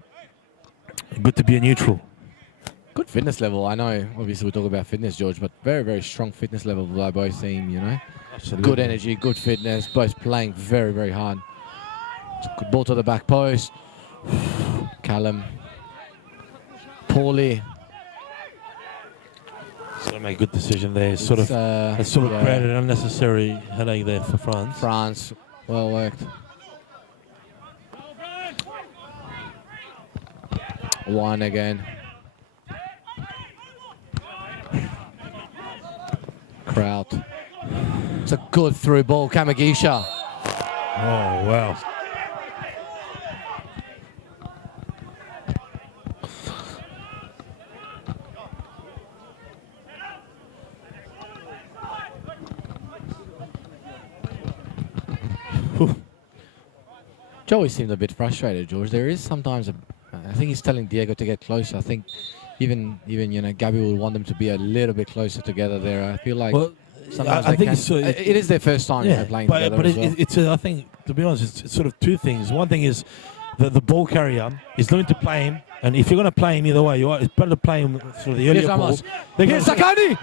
good to be a neutral. good fitness level. I know, obviously, we talk about fitness, George, but very, very strong fitness level by both teams, you know. Absolutely. Good energy, good fitness, both playing very, very hard. It's a good ball to the back post. Callum. Paulie. He's going to make a good decision there. It's sort of yeah. created an unnecessary headache there for France. France, well worked. One again. Kraut. It's a good through ball, Kamagisha. Oh, wow. Joey seemed a bit frustrated, George. There is sometimes I think he's telling Diego to get closer. I think even you know, Gabby will want them to be a little bit closer together there. I feel like sometimes I think it is their first time playing together. But as well. it's I think, to be honest, it's sort of two things. One thing is the ball carrier is going to play him, and if you're going to play him either way, it's better to play him sort of the earlier ball. Here's Sakani!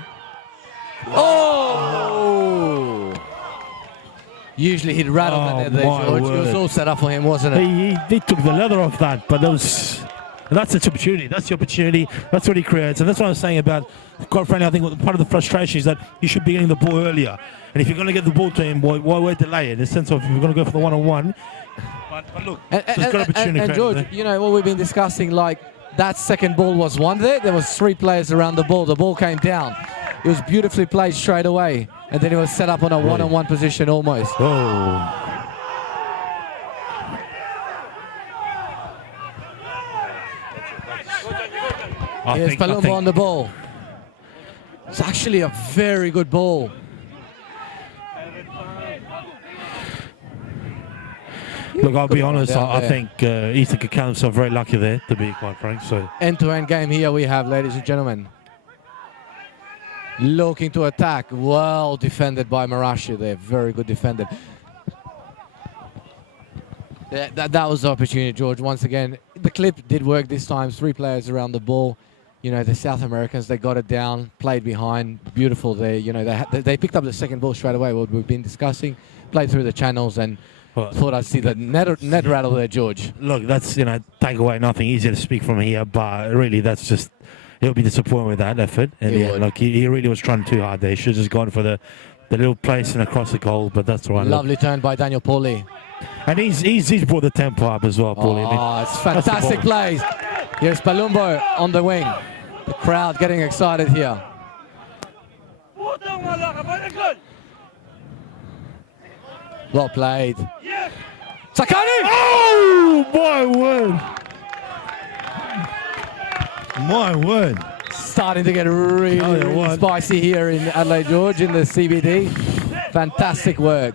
Oh! Usually he'd rattle that there, George. It was all set up for him, wasn't it? He took the leather off that, but that's the opportunity. That's the opportunity. That's what he creates. And that's what I was saying about, quite frankly, I think part of the frustration is that you should be getting the ball earlier. And if you're going to get the ball to him, why wait delay it? In the sense of, if you're going to go for the one-on-one. But look, there's good opportunity. And George, you know, what we've been discussing, like, that second ball was one there. There was 3 players around the ball. The ball came down. It was beautifully played straight away. And then it was set up on a one-on-one position almost. Oh. Here's Palumbo on the ball. It's actually a very good ball. Look, I'll be honest, I think Ethan could count himself very lucky there, to be quite frank. So end-to-end game here we have, ladies and gentlemen. Looking to attack. Well defended by Marashi there. Very good defended. That was the opportunity, George. Once again, the clip did work this time. 3 players around the ball. You know, the South Americans, they got it down, played behind. Beautiful there. You know, they picked up the second ball straight away, what we've been discussing. Played through the channels and thought I'd see the net rattle there, George. Look, that's, you know, take away nothing. Easier to speak from here, but really that's just... He'll be disappointed with that effort. And he really was trying too hard there. He should have just gone for the little place and across the goal, but that's all right. Lovely turn by Daniel Paulie. And he's brought the tempo up as well, Paulie. Oh, it's fantastic plays. Here's Palumbo on the wing. The crowd getting excited here. Well played. Sakani! Oh, my word. My word. Starting to get really spicy here in Adelaide, George, in the CBD. Fantastic work.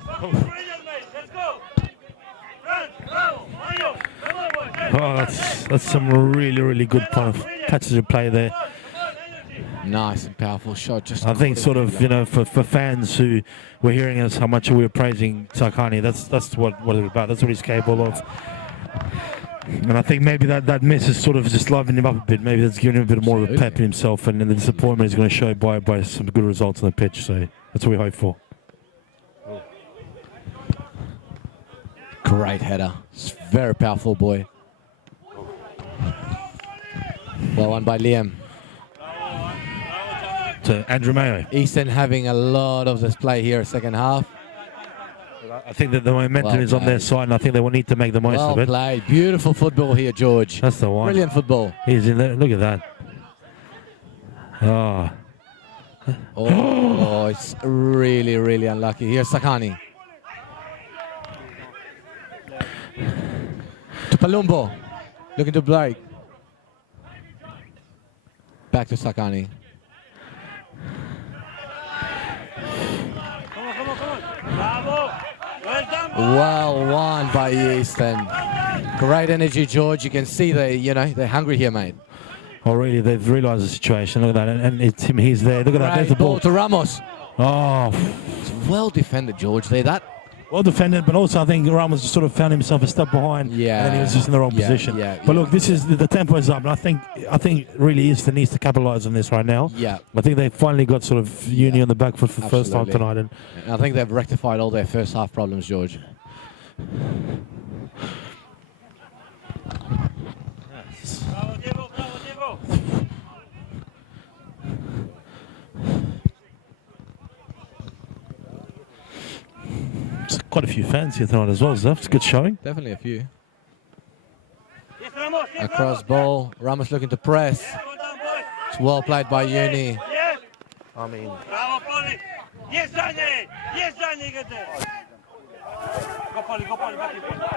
Oh, that's some really, really good kind of touches of play there. Nice and powerful shot. I think sort of, you know, for fans who were hearing us how much we were praising Sakani, that's what it's about. That's what he's capable of. And I think maybe that miss is sort of just livening him up a bit. Maybe that's giving him a bit more of a pep in himself, and then the disappointment is going to show by some good results on the pitch. So that's what we hope for. Great header. It's very powerful, boy. Well won by Liam. To Andrew Mayo. Eastern having a lot of this play here, second half. I think that the momentum is on their side, and I think they will need to make the most of it. Well played. Beautiful football here, George. That's the one. Brilliant football. He's in there. Look at that. Oh. Oh, it's really, really unlucky. Here's Sakani. To Palumbo. Looking to break. Back to Sakani. Well won by Easton. Great energy, George. You can see they're hungry here, mate. Oh, really? They've realised the situation. Look at that, and it's him. He's there. Look at that. There's the ball to Ramos. Oh, it's well defended, George. There, that Well defended, but also I think Ramos sort of found himself a step behind. Yeah. And then he was just in the wrong position. But look, this is the tempo is up, and I think really Eastern needs to capitalise on this right now. Yeah. I think they finally got sort of Uni on the back foot for the first time tonight, and I think they've rectified all their first half problems, George. There's quite a few fans here tonight as well, Zaf. It's a good showing. Definitely a few. Across ball, Ramos looking to press. It's well played by Uni. I mean,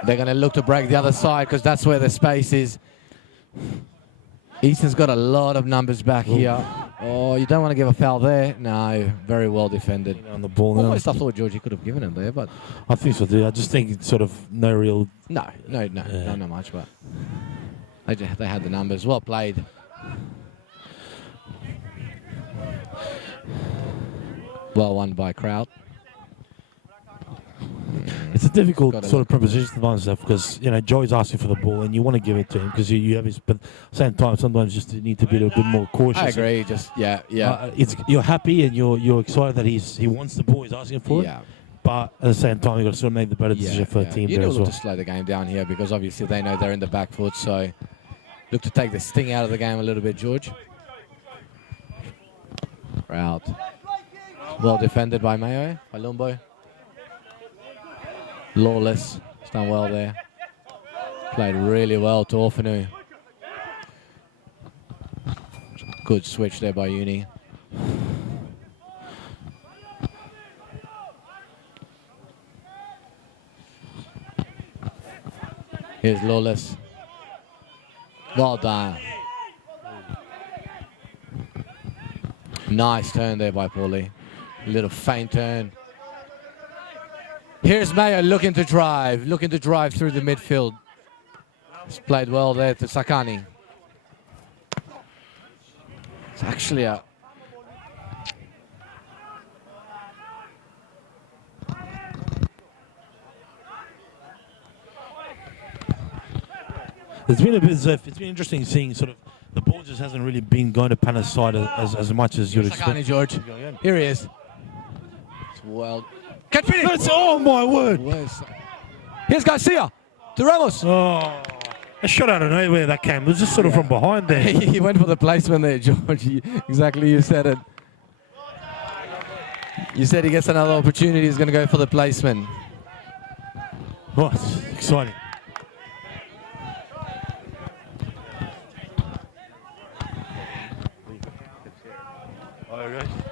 they're going to look to break the other side because that's where the space is. Easton's got a lot of numbers back here. Oh, you don't want to give a foul there. No, very well defended. On the ball now. Almost I thought Georgie could have given him there, but... I think so, dude. I just think it's sort of no real... No, not much, but... They had the numbers. Well played. Well won by Kraut. It's a difficult sort of proposition to find stuff because, you know, Joey's asking for the ball and you want to give it to him because you have his... But at the same time, sometimes just you need to be a little bit more cautious. I agree. Just, yeah. You're happy and you're excited that he wants the ball, he's asking for it. But at the same time, you've got to sort of make the better decision for the team You there as look well. to slow the game down here because obviously they know they're in the back foot, so look to take the sting out of the game a little bit, George. Kraut. Well defended by Mayo, by Lumbo. Lawless, he's done well there. Played really well to Orfanu. Good switch there by Uni. Here's Lawless. Well done. Nice turn there by Paulie. A little feint turn. Here's Mayo looking to drive through the midfield. He's played well there to Sakani. It's actually a... It's been a bit, it's been interesting seeing sort of the ball just hasn't really been going to Pana's side as much as you'd expect. Sakani, George. Here he is. It's well... Can finish! Oh my word! Here's Garcia to Ramos. Oh, a shot out of nowhere that came. It was just sort of from behind there. He went for the placement there, George. Exactly, you said it. You said he gets another opportunity. He's going to go for the placement. Oh, it's exciting.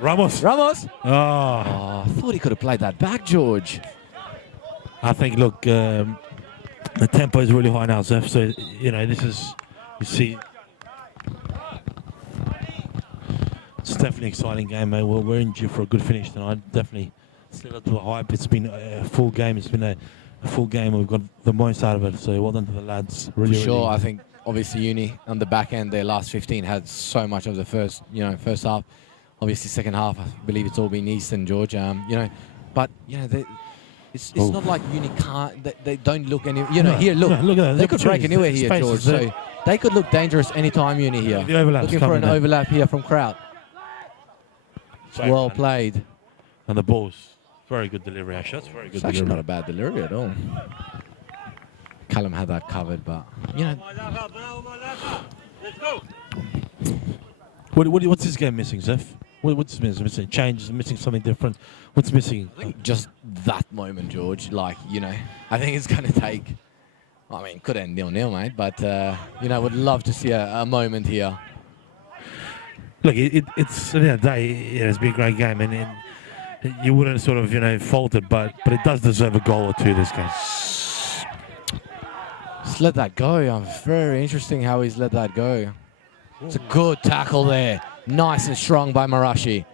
Ramos. Oh, I thought he could have played that back, George. I think, look, the tempo is really high now, Zeph. So, you know, this is, you see, it's definitely an exciting game, mate. We're in due for a good finish tonight. Definitely still up to the hype. It's been a full game. It's been a full game. We've got the most out of it. So, well done to the lads. Really, For sure, really. I think obviously Uni on the back end, their last 15 had so much of the first half. Obviously, second half, I believe it's all been Eastern, George. But it's not like Uni can't. They don't look any. Here, look at that. They could break anywhere here, George. So they could look dangerous anytime. Uni here. The overlap's looking for an coming overlap here from Kraut. Well played. And the balls, very good delivery. Actually, that's very good. It's actually delivery. not a bad delivery at all. Callum had that covered, but Let's go. What's this game missing, Zeph? What's missing? Change? Missing something different? What's missing? Just that moment, George. I think it's going to take... I mean, could end 0-0, mate, but, would love to see a moment here. Look, it's at the end of the day, it's been a great game, and you wouldn't sort of, fault it, but it does deserve a goal or two, this game. Just let that go. Very interesting how he's let that go. It's a good tackle there. Nice and strong by Marashi.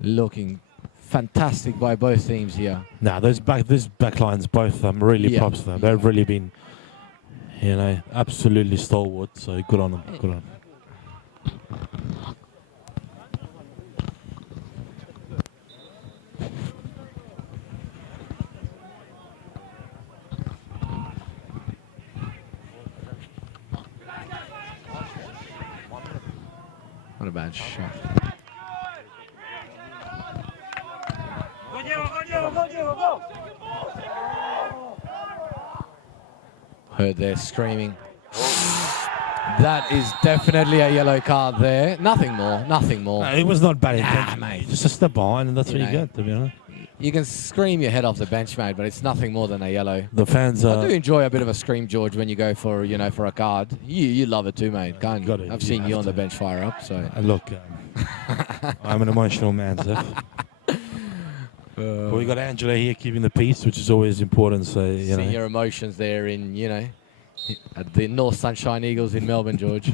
Looking fantastic by both teams here. Nah, those back lines, both of them, really props to them. They've really been, absolutely stalwart. So good on them. Good on them. Not a bad shot. Heard they're screaming. That is definitely a yellow card there. Nothing more. Nothing more. It was not bad intention, mate. Just a step behind, and that's You what you know. get, to be honest. You can scream your head off the bench, mate, but it's nothing more than a yellow. The fans I do enjoy a bit of a scream, George, when you go for for a card. You love it too, mate. Can't you? I've seen you on the bench fire up. So look, I'm an emotional man, Zeph. But we got Angela here keeping the peace, which is always important. So you know, see your emotions there in at the North Sunshine Eagles in Melbourne, George.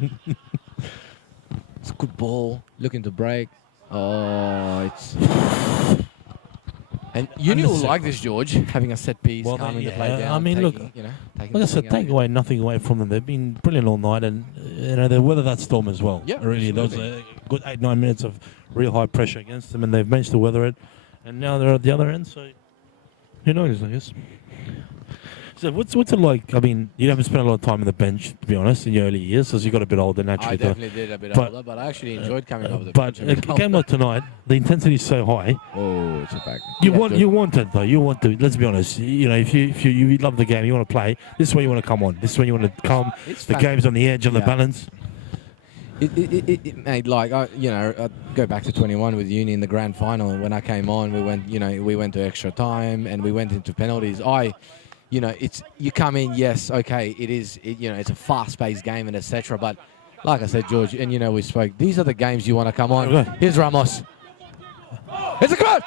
It's a good ball. Looking to break. Oh, it's. And Uni will like this, George, having a set piece, calming the play down. I mean, look, like I said, take away nothing away from them. They've been brilliant all night, and they weathered that storm as well. Yeah, really, there was a good 8-9 minutes of real high pressure against them, and they've managed to weather it. And now they're at the other end, so who knows, I guess. So what's it like? I mean, you haven't spent a lot of time on the bench, to be honest, in your early years, as you got a bit older naturally. I definitely did a bit older, but I actually enjoyed coming over the bench. But a game like tonight, the intensity is so high. Oh, it's a back. You want it though. You want to. Let's be honest. If you love the game, you want to play. This is where you want to come on. This is when you want to come. The game's on the edge, on the balance. It made like I go back to 21 with Uni in the grand final. And when I came on, we went to extra time and we went into penalties. It's you come in. Yes, okay. It's a fast-paced game and etc. But like I said, George, and we spoke. These are the games you want to come on. Here's Ramos. It's a goal.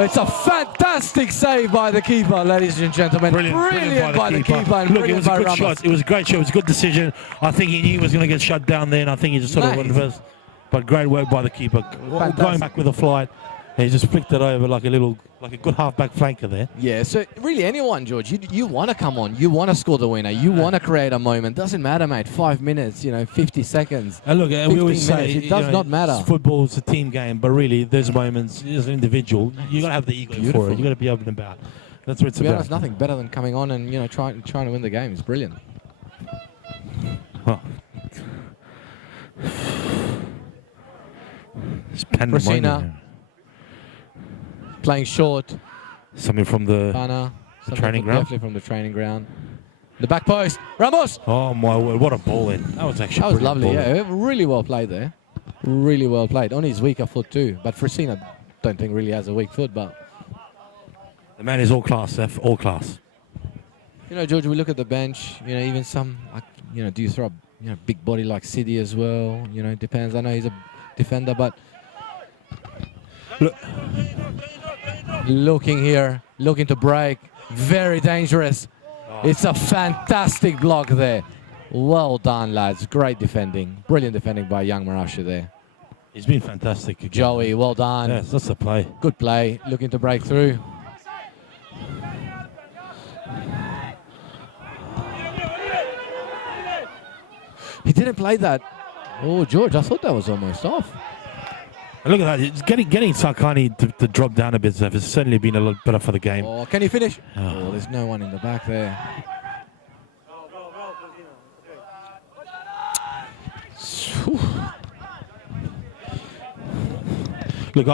It's a fantastic save by the keeper, ladies and gentlemen. Brilliant by the keeper. And look, it was a good shot. It was a great shot. It was a good decision. I think he knew he was going to get shut down there, and I think he just sort of went first. But great work by the keeper. Going back with a flight. He just flicked it over like a good half-back flanker there. Yeah, so really anyone, George, you want to come on. You want to score the winner. You want to create a moment. Doesn't matter, mate. 5 minutes, 50 seconds. And look, we always say it does not matter. Football's a team game, but really there's moments as an individual. You got to have the ego for it. You got to be up and about. That's what it's about. There's nothing better than coming on and trying to win the game. It's brilliant. Oh. It's pandemonium. Playing short. Something from the training ground? Definitely from the training ground. The back post. Ramos! Oh, my word. What a ball in. That was actually lovely, yeah. Really well played there. Really well played. On his weaker foot, too. But Fresina, don't think really has a weak foot, but... The man is all class, Seth. All class. George, we look at the bench. Even some... do you throw a big body like City as well? It depends. I know he's a defender, but... Looking here, looking to break, very dangerous. It's a fantastic block there. Well done, lads. Great defending. Brilliant defending by young Marasha there. He's been fantastic again. Joey, well done. Yes, that's the play. Good play. Looking to break through. He didn't play that. Oh, George, I thought that was almost off. And look at that. It's getting Sarkani to drop down a bit, Zeph. It's certainly been a lot better for the game. Oh, can he finish? Oh, there's no one in the back there. Look,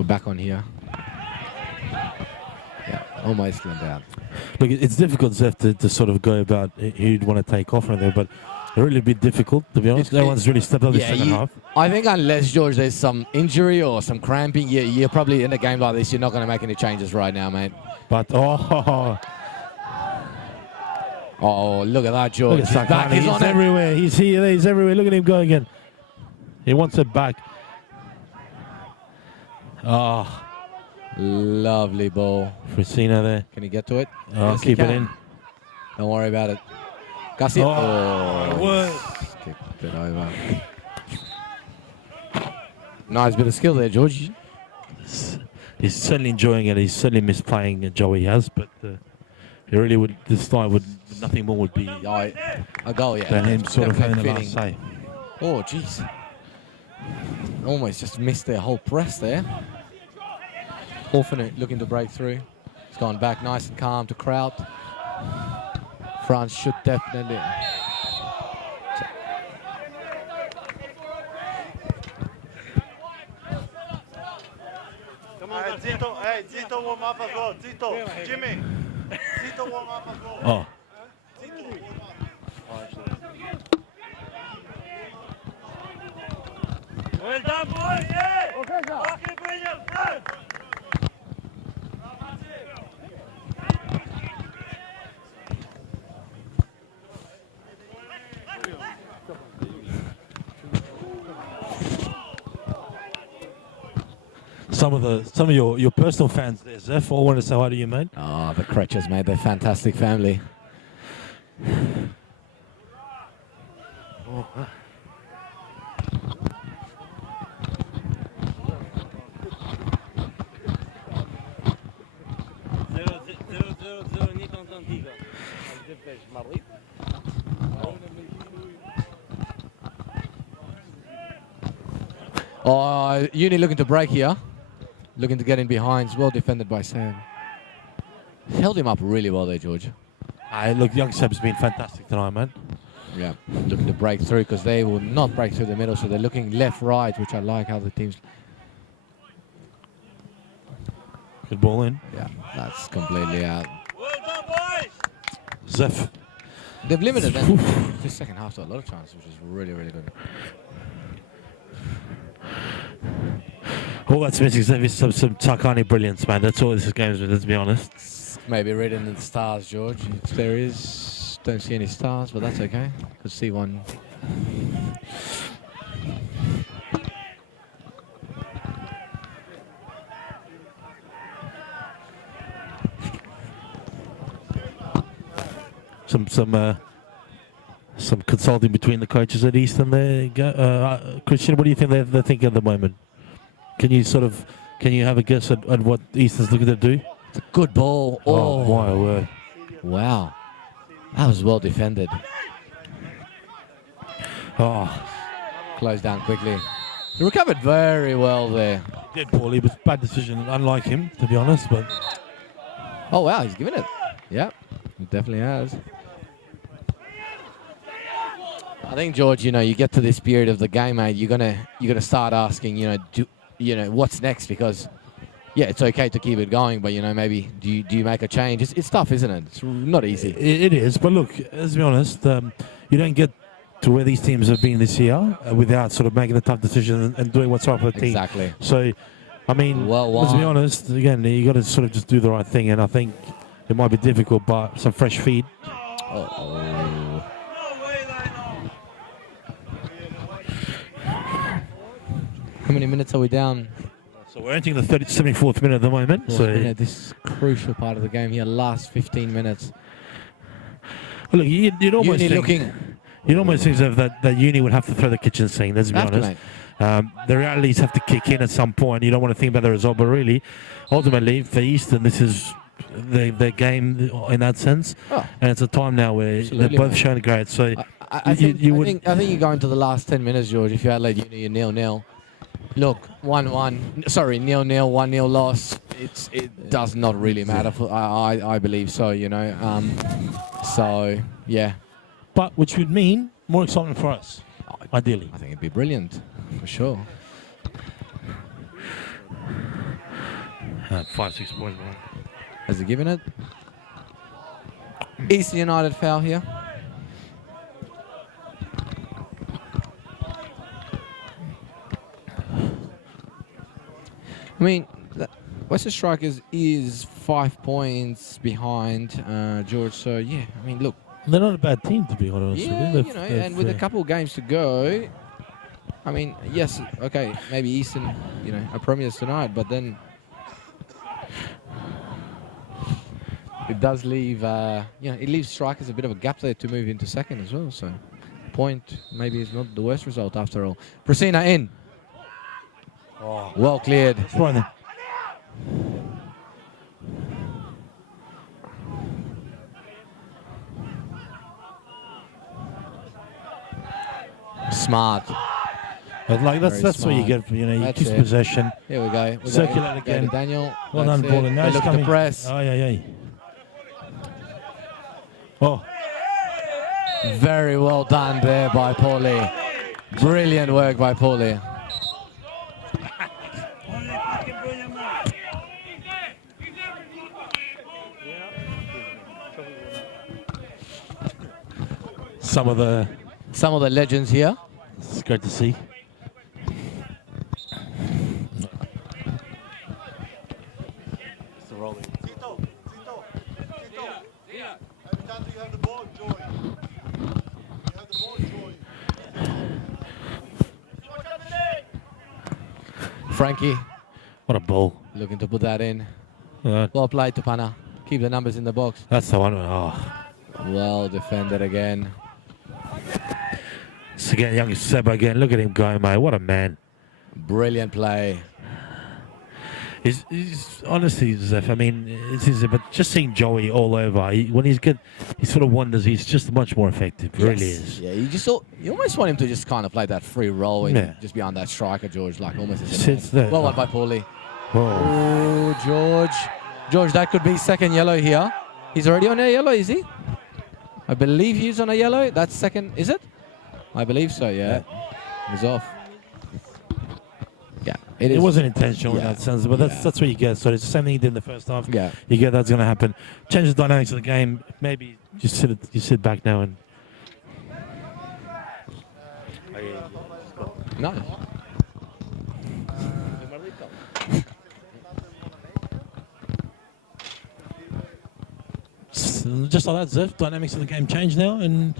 We're back on here. Yeah, almost went out. Look, it's difficult, Zeph, to sort of go about who you'd want to take off from there, but really a bit difficult, to be honest. No one's really stepped up the second half. I think unless, George, there's some injury or some cramping, you're probably in a game like this, you're not going to make any changes right now, mate. But, oh, look at that, George. Look at Sakani. He's everywhere. He's here, he's everywhere. Look at him go again. He wants it back. Oh, lovely ball. Fresina there. Can he get to it? Oh, yes, keep it in. Don't worry about it. Garcia. Oh, Kicked it over. Nice bit of skill there, George. he's certainly enjoying it. He's certainly missed playing Joey has, but he really would. This guy would nothing more would be A goal, yeah. than him sort of having the Definitely last say. Oh, jeez. Almost just missed their whole press there. Orphan looking to break through. He's gone back nice and calm to Kraut. France should definitely... Come on, Zito. Hey, Zito warm up as well. Zito, Jimmy. Zito warm up as well. Oh, Zito warm up. Well done, boys! Yeah! Okay, sir. Okay, brilliant! Go! some of your personal fans there, Zeph, all want to say hi to you, mate. Oh, the Crutches, mate. They're a fantastic family. Oh, Uni looking to break here. Looking to get in behind. It's well defended by Sam. Held him up really well there, George. Look, young Seb's been fantastic tonight, man. Yeah, looking to break through because they will not break through the middle, so they're looking left, right, which I like how the teams... Good ball in. Yeah, that's completely out. Well done, boys! Zeph. They've limited them this second half to a lot of chances, which is really, really good. All that's missing, Zeph, is some Takani brilliance, man. That's all this game is with, let's be honest. Maybe written in the stars, George. If there is, don't see any stars, but that's okay. Could see one. Some consulting between the coaches at Eastern there. Christian, what do you think they're thinking at the moment? Can you have a guess at what Eastern's looking to do? It's a good ball. Oh my word. Wow. That was well defended. Oh, Closed down quickly. He recovered very well there. did poorly. It was a bad decision, unlike him, to be honest. But Oh, wow, he's given it. Yep, he definitely has. I think, George, you get to this period of the game, mate, you're gonna start asking, what's next? Because, yeah, it's okay to keep it going, but, maybe do you make a change? It's tough, isn't it? It's not easy. it is. But look, let's be honest. You don't get to where these teams have been this year without sort of making a tough decision and doing what's right for the team. Exactly. So, I mean, let's be honest. Again, you got to sort of just do the right thing, and I think it might be difficult, but some fresh feed. Uh-oh. How many minutes are we down? So we're entering the 74th minute at the moment. Well, So this crucial part of the game here, last 15 minutes. well, look, you'd almost Uni think, you'd almost think that Uni would have to throw the kitchen sink. Let's be Have to, honest. mate. The realities have to kick in at some point. You don't want to think about the result, but really, ultimately, for Eastern, this is their game in that sense. Oh. And it's a time now where Absolutely, they're both mate. showing great. So I think you go into the last 10 minutes, George. If you Adelaide Uni, you're 0-0. Look, 1-1. Sorry, 0-0, 1-0 loss. It does not really matter. I believe so. So yeah. but which would mean more excitement for us, ideally. I think it'd be brilliant for sure. 5-6 points. Has he given it? Eastern United foul here. I mean, Western Strikers is 5 points behind George. So yeah, I mean, look. They're not a bad team, to be honest. Yeah, with you. and with a couple of games to go, I mean, yes, okay, maybe Eastern, are premiers tonight, but then it does leave, it leaves strikers a bit of a gap there to move into second as well. So, point maybe is not the worst result after all. Prasina in. Oh, Well cleared. it's right there. Smart. But like that's Very what you smart. get. You That's keep it. possession. Here we go. Circulate again. Daniel. Well That's done, ball. it. And now They it's look at coming. the press. Oh yeah. Oh, Very well done there by Paulie. Brilliant work by Paulie. some of the legends here. It's great to see. Tito, Tito, Tito. Every time you have the ball, joy. You have the ball, joy. Frankie What a ball. looking to put that in. Uh, Well played to Pana. Keep the numbers in the box. that's the one. Oh, Well defended again. it's again young Seba again. Look at him go, mate. What a man. Brilliant play. He's honestly, Zeph, I mean, it's easy, but just seeing Joey all over, when he's good, he sort of wonders. He's just much more effective. He really is. Yeah, you almost want him to just kind of play that free role and Yeah. just behind that striker, George, like almost as Sits there. Well done by Paulie. Whoa. Oh, George. George, that could be second yellow here. He's already on a yellow, is he? I believe he's on a yellow. That's second, is it? I believe so, yeah. He's off. Yeah, It wasn't intentional in Yeah. that sense, but that's what you get. So it's the same thing he did in the first half. Yeah. You get that's going to happen. Change the dynamics of the game. Maybe just sit back now and. No. Just like that, Zeph. Dynamics of the game change now, and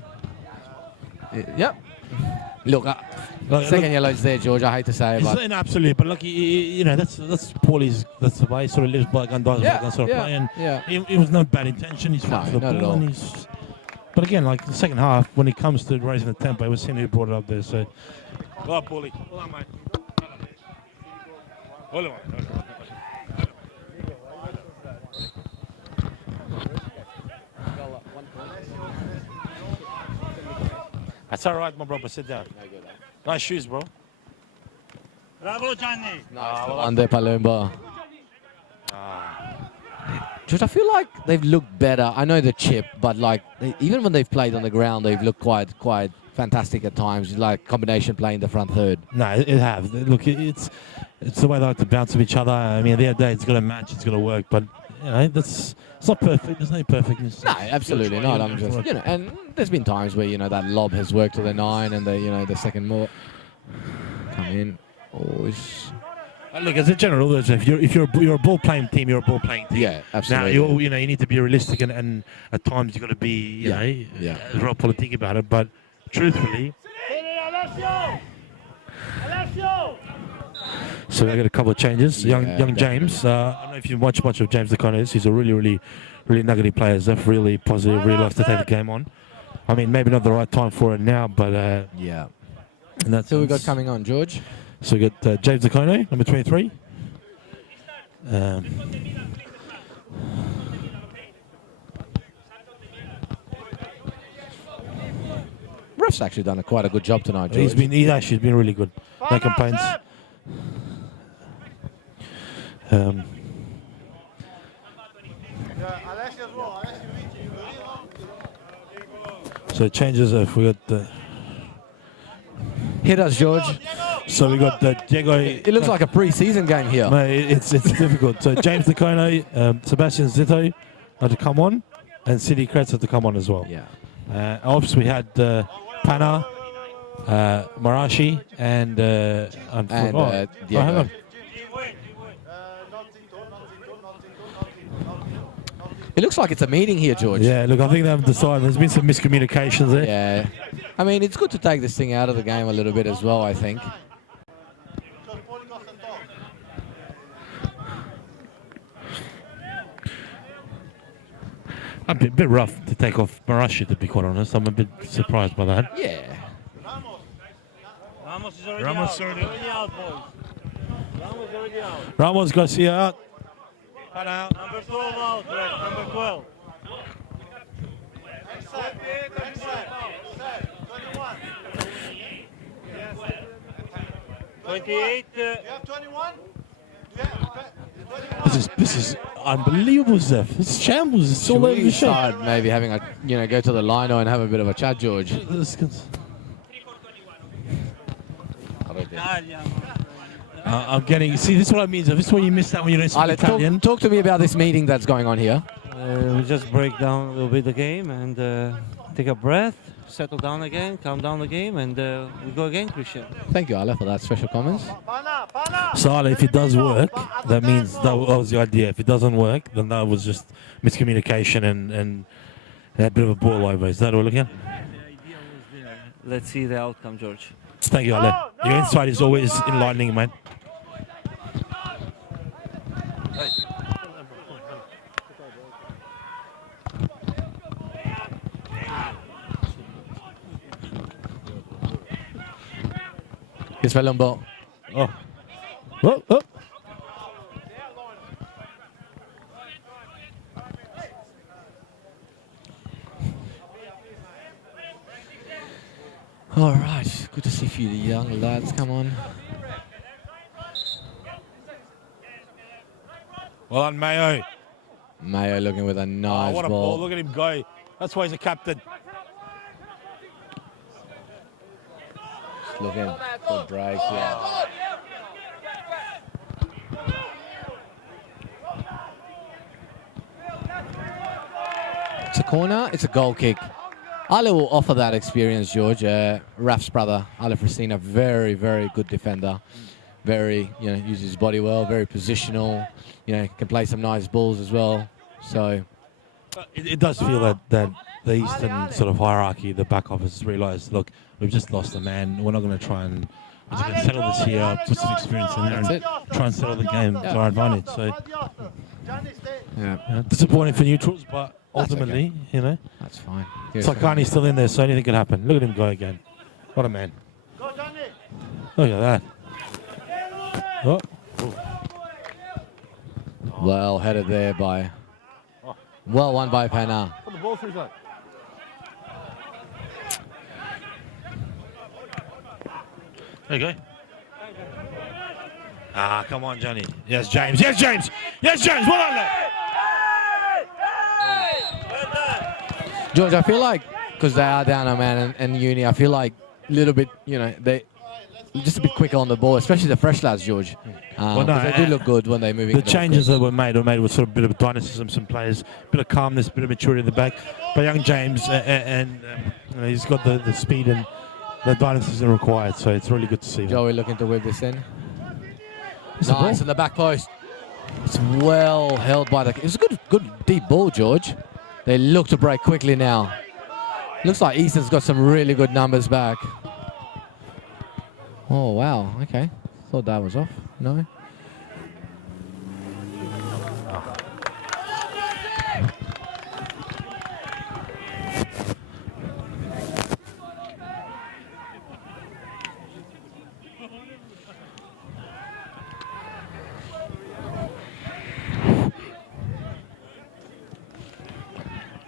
Yep. Look, second yellow's there, George. I hate to say it, it's but not absolutely. But look, that's Paulie's. That's the way he sort of lives by gun, dies by gun sort of play. And it was no bad intention. He's fought for the not at ball, all. and he's. But again, like the second half, when it comes to raising the tempo, it was him who brought it up there. So, well, Paulie. Well done, mate. Hold on, mate. That's all right, my brother. Sit down. Nice shoes, bro. Bravo, Johnny. on there, Palumba. George, I feel like they've looked better. I know the chip, but like even when they've played on the ground, they've looked quite fantastic at times. Like combination play in the front third. No, it have. Look, it's the way they like to bounce with each other. I mean, at the end of the day, it's got to match, it's got to work. But it's not perfect. There's no perfectness. No, absolutely not. I'm just and there's been times where that lob has worked to the 9, and the second more come in. Always. Look, as a general rule, if you're a ball playing team, you're a ball playing team. Yeah, absolutely. Now you need to be realistic, and at times you've got to be real politic about it. But truthfully, so we got a couple of changes. Young James. I don't know if you watch much of James Deconis. He's a really nuggety player. Zeph, really positive. Really loves to take the game on. I mean, maybe not the right time for it now, but yeah. And that's Who we got coming on, George? So we got James Decono, number 23. Ref's actually done quite a good job tonight, George. He's actually been really good. No complaints. So changes if we got the hit us, George. So we got Diego. It looks like a pre-season game here. No, it's difficult. So James Decono, Sebastian Zito had to come on, and City Kretz had to come on as well. Yeah. Obviously we had Pana, Marashi, and Diego. hang on. It looks like it's a meeting here, George. Yeah, look, I think they haven't decided. There's been some miscommunications there. Yeah. I mean, it's good to take this thing out of the game a little bit as well, I think. A bit rough to take off Marashi, to be quite honest. I'm a bit surprised by that. Yeah. Ramos is already Ramos out. already- Already out, boys. Ramos already out. Ramos Garcia out. Cut out. Number 12 out, Red. Number 12. Inside. Inside. 21. 28. You have 21? You have 21? This is unbelievable, Zeph. It's shambles. It's all Should over we the shop. start maybe having a, go to the lino and have a bit of a chat, George? I'm getting. See, this is what I mean. Zeph. This is what you miss out when you don't speak Ale, Italian. talk to me about this meeting that's going on here. We just break down a little bit the game and take a breath, settle down again, calm down the game, and we go again, Christian. Thank you, Ale, for that special comments. So, Ale, if it does work, that means that was the idea. If it doesn't work, then that was just miscommunication and a bit of a ball over. Is that all again? Let's see the outcome, George. Thank you, Ale. Your insight is always enlightening, mate. Here's Velumbo. Oh. Oh, oh. All right, good to see a few of the young lads come on. Well done, Mayo. Mayo looking with a Oh, nice what a ball. ball. Look at him go. That's why he's a captain. Just looking for breaks. Yeah. It's a corner. It's a goal kick. Ale will offer that experience, George. Raf's brother, Ale Frisina, very, very good defender. Very, uses his body well, very positional. Can play some nice balls as well. So It does feel that the Eastern sort of hierarchy, the back office has realised, look, we've just lost a man. We're not going to try and we're just going to settle this here, put some experience in there, and That's try and settle the game to our advantage. So, yeah, disappointing for neutrals, but ultimately, that's fine. Sakani's still in there, so anything can happen. Look at him go again. What a man. Look at that. Oh. Well headed there by. Well won by Pena. Put the ball through that. There you go. Ah, come on, Johnny. Yes, James. Yes, James. Yes, James. Well done, lad. George, I feel like, because they are down a man and Uni, I feel like a little bit, they just a bit quicker on the ball, especially the fresh lads, George. Well, no, 'cause they do look good when they're moving. The changes that were made with sort of a bit of dynamism, some players, a bit of calmness, a bit of maturity in the back. But young James, he's got the speed and the dynamism required, so it's really good to see. Joey looking to whip this in. It's a Nice ball. in the back post. It's well held by the. It was a good deep ball, George. They look to break quickly now. Looks like Easton's got some really good numbers back. Oh wow, okay. Thought that was off. No.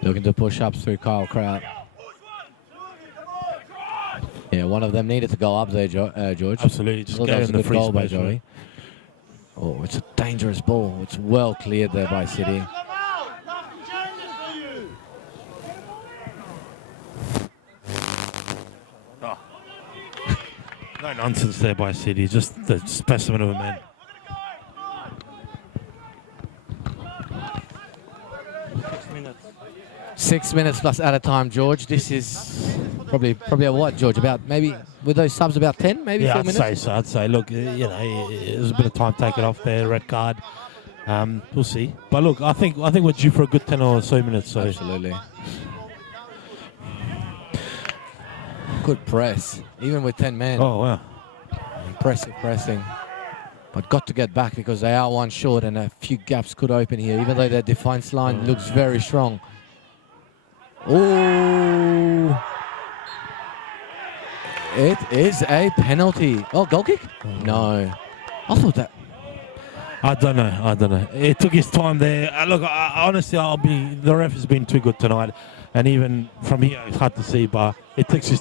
Looking to push up through Kyle Kraut. Yeah, one of them needed to go up there, George. Absolutely, just Well, go that was in a the good free goal by space, Joey. right? Oh, it's a dangerous ball. It's well cleared there by City. Oh. No nonsense there by City, just the specimen of a man. Minutes. 6 minutes plus at a time, George. This is probably a what, George? About maybe with those subs about 10, maybe Yeah, 4 I'd minutes. say so. I'd say, look, there's a bit of time taken off there, red card. We'll see. But look, I think we're due for a good 10 or so minutes. So Absolutely. Good press, even with 10 men. Oh wow. Impressive pressing. But got to get back because they are one short and a few gaps could open here, even though their defense line looks very strong. Oh. It is a penalty. Oh, goal kick? No. I thought that. I don't know. It took his time there. Look, honestly, the ref has been too good tonight, and even from here, it's hard to see. But it takes his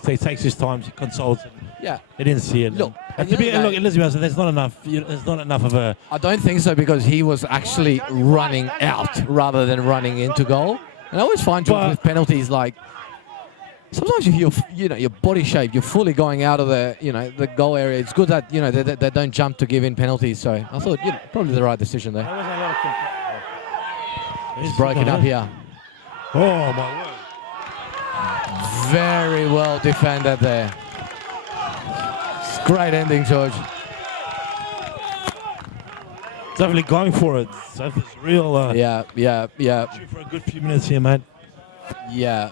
time. He consults. Yeah. He didn't see it. Look, look, Elizabeth, there's not enough. There's not enough of a. I don't think so, because he was actually running out rather than running into goal. And I always find with penalties, like, sometimes if your body shape, you're fully going out of the goal area. It's good that they don't jump to give in penalties. So I thought probably the right decision there. He's broken up here. Oh my word! Very well defended there. Great ending, George. Definitely going for it. It's real. Yeah. Shoot for a good few minutes here, mate. Yeah.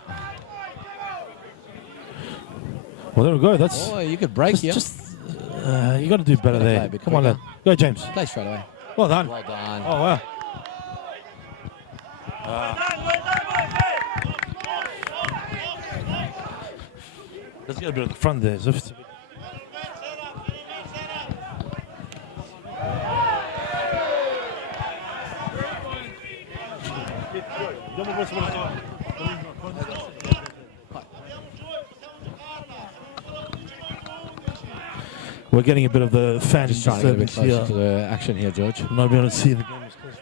Well, there we go. That's. Oh, you could break here. You got to do better there. Come on, lad. Go, James. Play straight away. Well done. Well done. Oh wow. Let's get a bit at the front there. So it's a bit. We're getting a bit of the fan Just trying to get a bit disturbance closer to the action here, George. Not being able to see the game as close.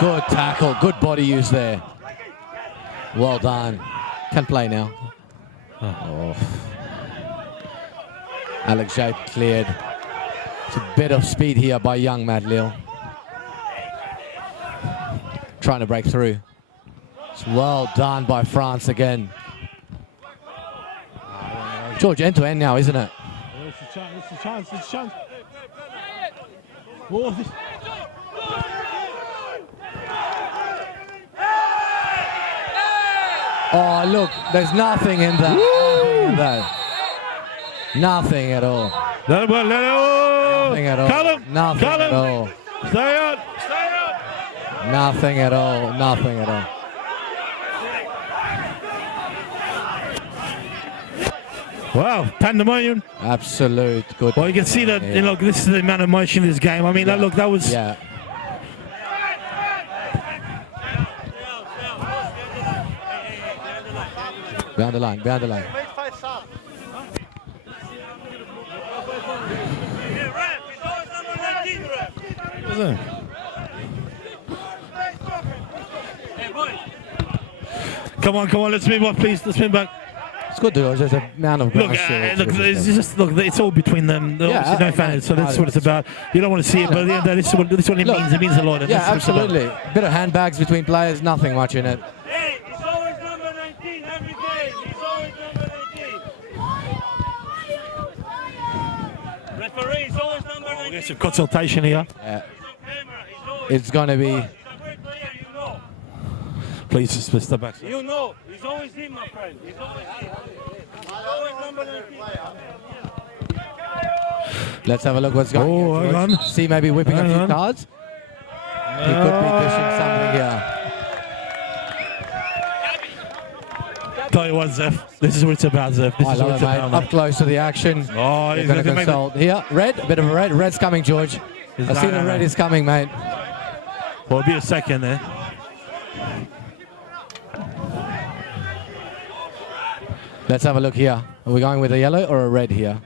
Good tackle, good body use there. Well done. Can play now. Oh. Alex Jade cleared. It's a bit of speed here by young Matt Leal. Trying to break through. It's well done by France again. George, end to end now, isn't it? It's a chance. Oh, look, there's nothing in that. Nothing in that. Nothing at all. Nothing at all. Nothing at all. Stay out. Nothing at all. Nothing at all. Wow, pandemonium. Absolute good. Well, you can see that, this is the amount of emotion in this game. I mean, that was... Yeah. Behind the line. Come on, let's move on, please. Let's move back. It's good, George. There's a amount of Look, it's all between them. Obviously, no fans, so that's what it's about. You don't want to see it, but this is what it means. It means a lot. Yeah, absolutely. A bit of handbags between players, nothing much in it. Hey, he's always number 19 every game. He's always number 19. Referee is always number 19. There's some consultation here. Yeah. It's going to be... Please just step back. You know, he's always him, my friend. He's always him. He's always number 19. Let's have a look what's going on. Hang on. See, maybe whipping a few cards. He could be dishing something here. Tell you what, Zeph, this is what it's about, Zeph. This is what it's about, Up close to the action. Oh, he's going to consult. Here, red, a bit of a red. Red's coming, George. I see the red is coming, mate. Well, it'll be a second there. Let's have a look here. Are we going with a yellow or a red here?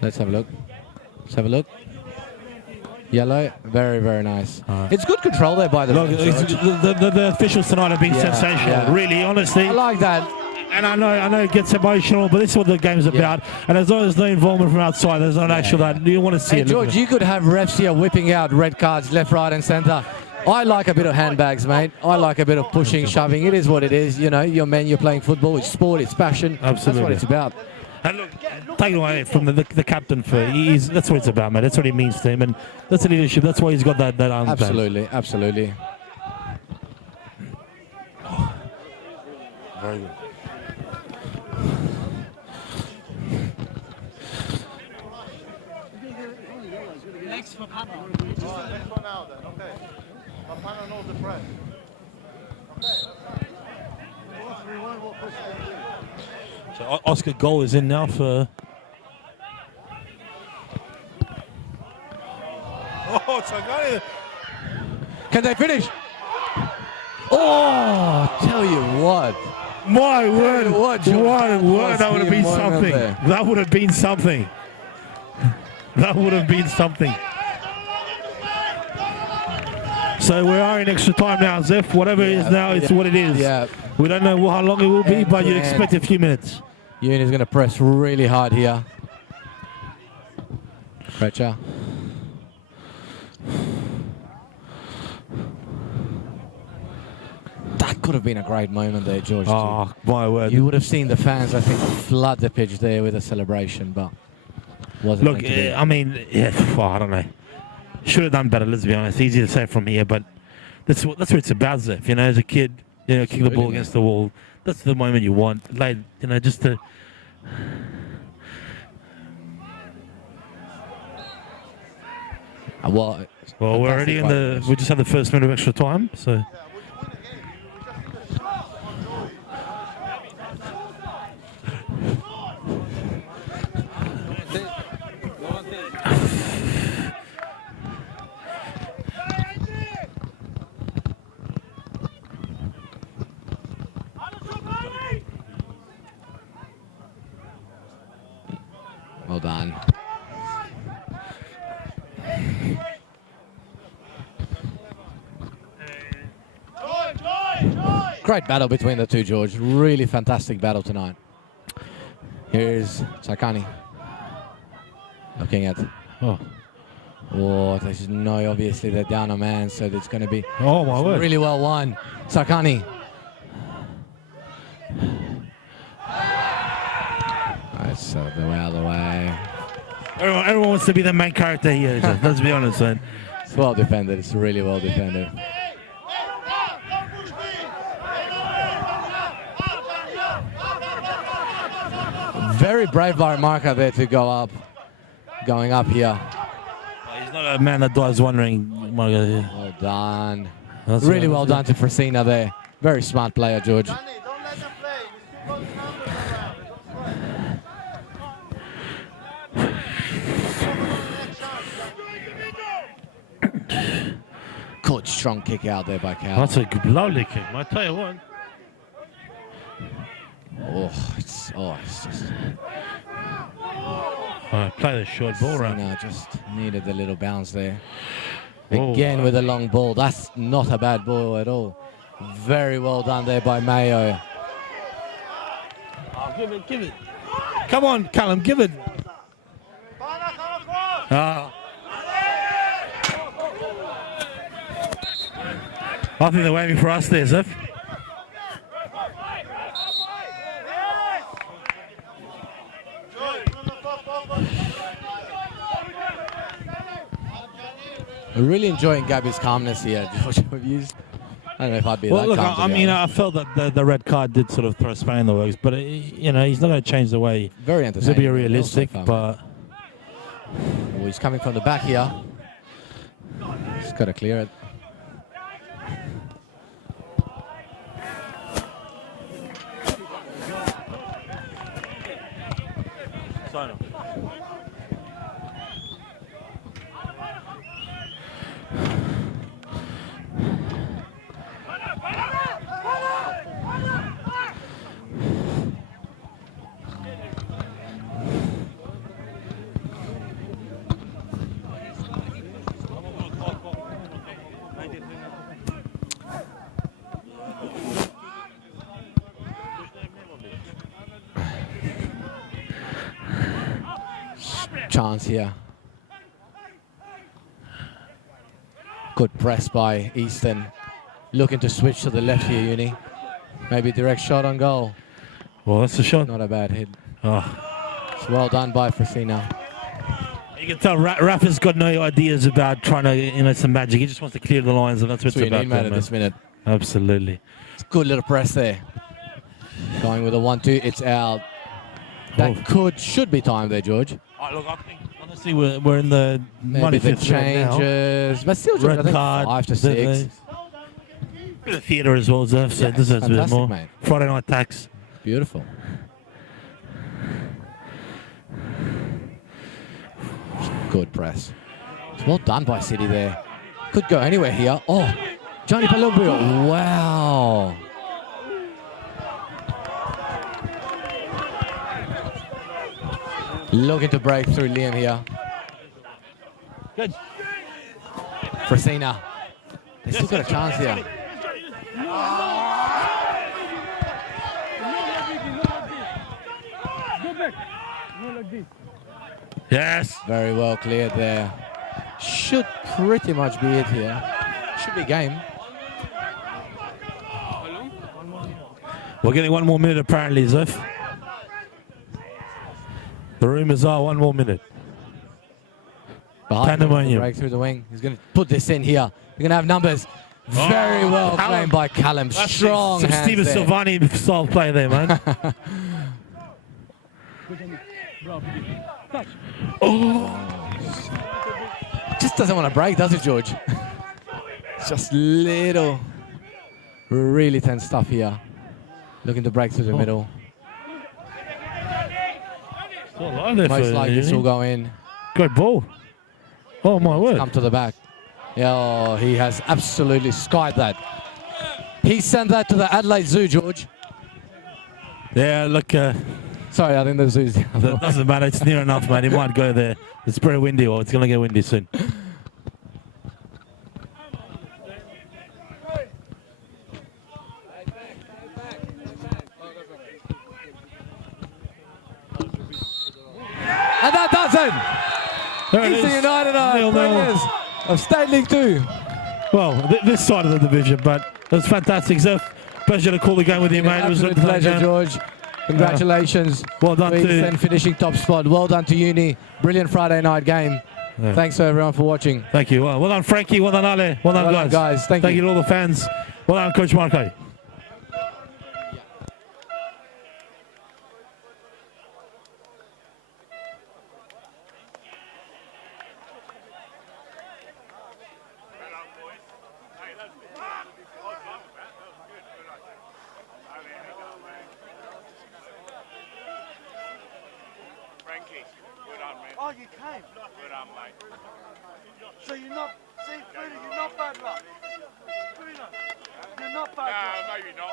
Let's have a look. Yellow, very, very nice. It's good control there by the the officials tonight have been sensational. Yeah. Really, honestly. I like that. And I know it gets emotional, but this is what the game's about. And as long as there's no involvement from outside, there's not actual that you want to see it. George, you could have refs here whipping out red cards left, right, and centre. I like a bit of handbags, mate. I like a bit of pushing, shoving. It is what it is. You know, you're men, you're playing football. It's sport, it's passion. Absolutely. That's what it's about. And look, take it away from the captain that's what it's about, man. That's what he means to him, and that's the leadership. That's why he's got that arm. Absolutely. Very good. out then, okay. Papana knows the press. Okay. Rewind what push you do. So Oscar goal is in now for. Oh, Tagani. Can they finish? Oh, tell you what. My word! What Word! That would have been the moment something. there. That would have been something. That would have been something. So we are in extra time now, Zeph. Whatever it is now, it's what it is. Yeah. We don't know how long it will be, but you'd And- expect a few minutes. Uni's going to press really hard here. Pressure. That could have been a great moment there, George. too. Oh, my word. You would have seen the fans, I think, flood the pitch there with a celebration, but wasn't Look, meant to be. I mean, yeah, well, I don't know. Should have done better, let's be honest. Easy to say from here, but that's what it's about, Zeph. You know, as a kid, kick the Absolutely, ball man. against the wall. That's the moment you want. Like, just to... Well, Well, we're already in the... We just had the first minute of extra time, so... Well done. Great battle between the two, George. Really fantastic battle tonight. Here's Chakani. Looking at... Oh, there's no, obviously they're down a man, so it's going to be... Oh, my word. Really well won. Sakani. That's out of the way. Everyone wants to be the main character here, Zeph. Let's be honest, man. It's well defended. It's really well defended. Very brave by Marca there to go up. Going up here. He's not a man that dies wondering. My God, yeah. Well done. That's Really right, well done that's to Fresina there. Very smart player, George. Danny, don't let them play. We still got numbers around. Don't sweat. Good strong kick out there by Cal. That's a lovely kick. I tell you what. It's just... Play the short ball round. Fresina just needed a little bounce there. Whoa. Again with a long ball. That's not a bad ball at all. Very well done there by Mayo. Give it. Come on, Callum, give it. I think they're waiting for us there, Zeph. I'm really enjoying Gabby's calmness here, George. I don't know if I'd be Well, that look, calm. to I be mean, honest. I felt that the red card did sort of throw a spanner in the works, but he's not going to change the way. Very He's going to entertaining. be realistic, Also, but oh, he's coming from the back here. He's got to clear it. Chance here. Good press by Easton. Looking to switch to the left here, Uni. Maybe direct shot on goal. well, that's a shot. Not a bad hit. Oh. It's well done by Fresina. You can tell Rafa's got no ideas about trying to, some magic. He just wants to clear the lines, and that's what That's it's what you about. need, man, at this minute. Absolutely. It's a good little press there. Going with a 1-2. It's out. That should be time there, George. Look, I think Honestly, we're in the Maybe the 95th minute now. changes, but still, George, I Red think card. 5 to 6. Bit of theatre as well, Zeph, so Yeah, it deserves a bit fantastic, more. mate. Friday night tax. Beautiful. Good press. It's well done by City there. Could go anywhere here. Oh, Johnny Palumbio. Wow. Looking to break through Liam here. Good. Fresina. They still got a chance here. Yes. Very well cleared there. Should pretty much be it here. Should be game. We're getting 1 more minute apparently, Zeph. The rumours are 1 more minute. Behind him, Pandemonium. break through the wing. He's going to put this in here. We're going to have numbers. Very well claimed by Callum. Strong some hands Steven there. Silvani style play there, man. Just doesn't want to break, does it, George? Just little, really tense stuff here. Looking to break through the middle. Most likely this will go in. Great ball. Oh, my word. Come to the back. Yeah, oh, he has absolutely skied that. He sent that to the Adelaide Zoo, George. Yeah, look. Sorry, I think the zoo's the other way. Doesn't matter. It's near enough, man. He might go there. It's pretty windy, or it's going to get windy soon. And that does it. Eastern United are players of State League 2. Well, this side of the division, but it was fantastic, Zeph. Pleasure to call the game with you, mate. It was a pleasure, George. Congratulations. Well done to Eastern finishing top spot. Well done to Uni. Brilliant Friday night game. Yeah. Thanks to everyone for watching. Thank you. Well done, Frankie. Well done, Ale. Well done, guys. Thank you. Thank you to all the fans. Well done, Coach Marco. Oh, you came? Good on, mate. So you're not, see, Frida, you're not bad luck. Frida, you're not bad luck. No, maybe not.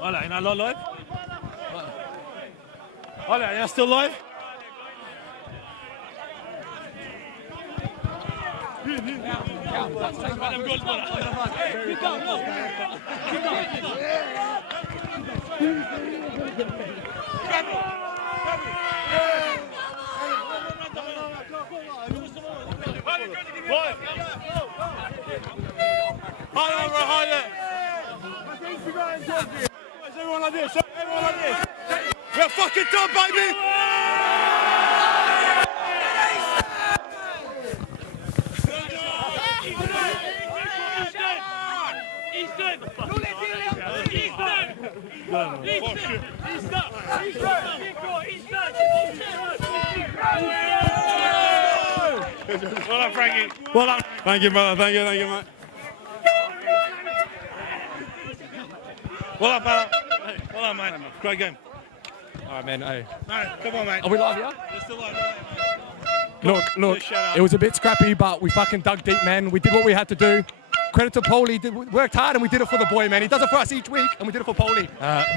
Hola, you're not live? Hola, you're still live? Everyone like this, everyone like this. We're fucking done, baby! Well done, Frankie. Well done. Thank you, brother. Thank you, mate. Well done, brother. Well done, mate. Great game. All right, man. Hey. No, come on, mate. Are we live here? We're still live. Look, Shut up. it was a bit scrappy, but we fucking dug deep, man. We did what we had to do. Credit to Paulie, worked hard and we did it for the boy, man. He does it for us each week and we did it for Paulie.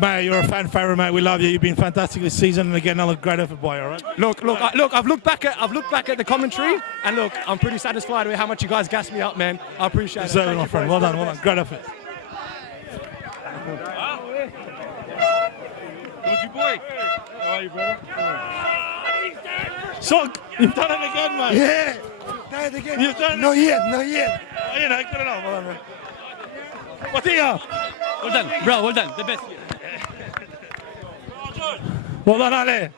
Mate, you're a fan favourite, mate. We love you. You've been fantastic this season, and again, another great effort, boy. All right. Look, I've looked back at the commentary, and look, I'm pretty satisfied with how much you guys gassed me up, man. I appreciate it. Deserve it, Thank my you, friend. boys. Well done. Great effort. Georgie boy. How are you, brother? Sock, you've done it again, mate. Yeah. Done it again. You've done it. Not yet. Oh, you know, good enough. Well done, man. What are you? Well done, bro. Well done. The best. Well done, Ali.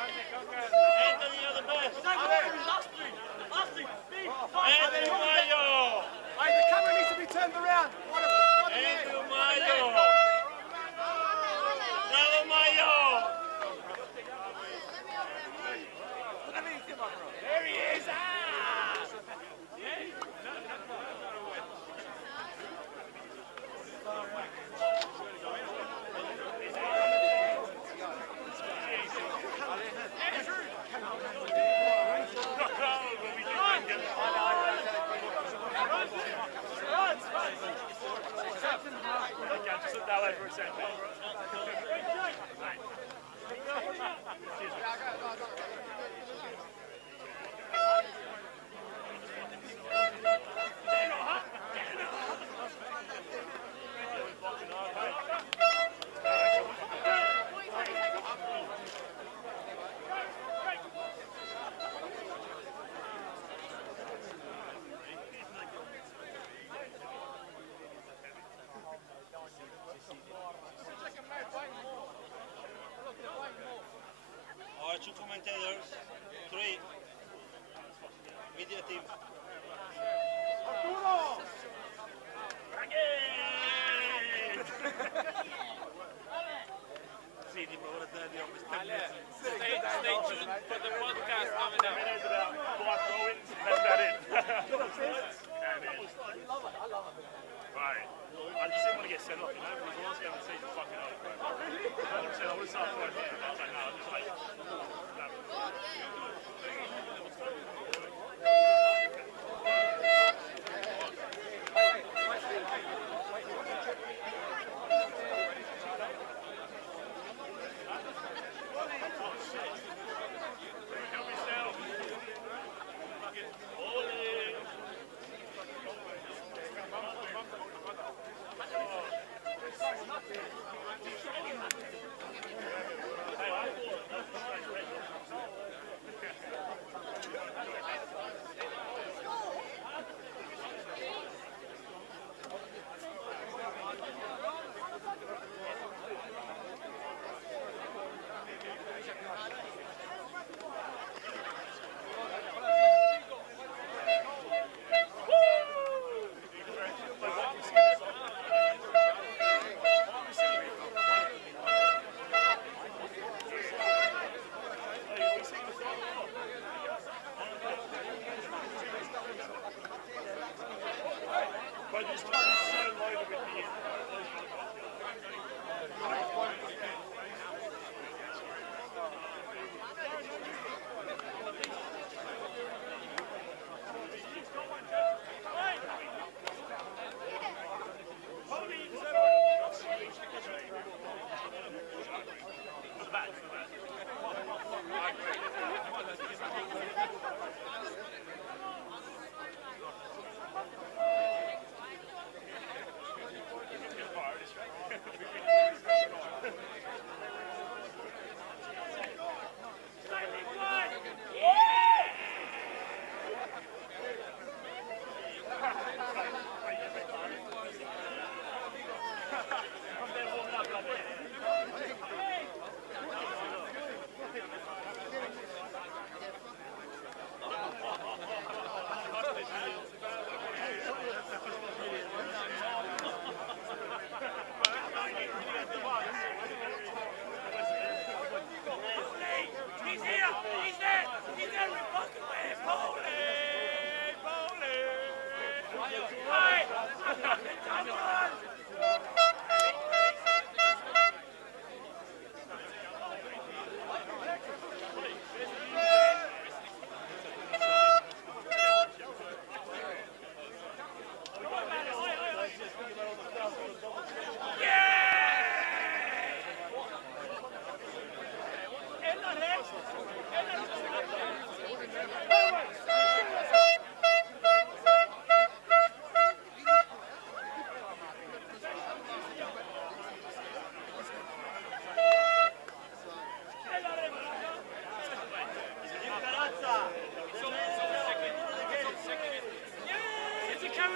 Anthony, you're the best. commentators, 3. Media team. Stay tuned for the podcast coming up. Right. I just didn't want to get sent off, you know, because once again the season fucking up. I was half right there. I was like, no, I'm just like,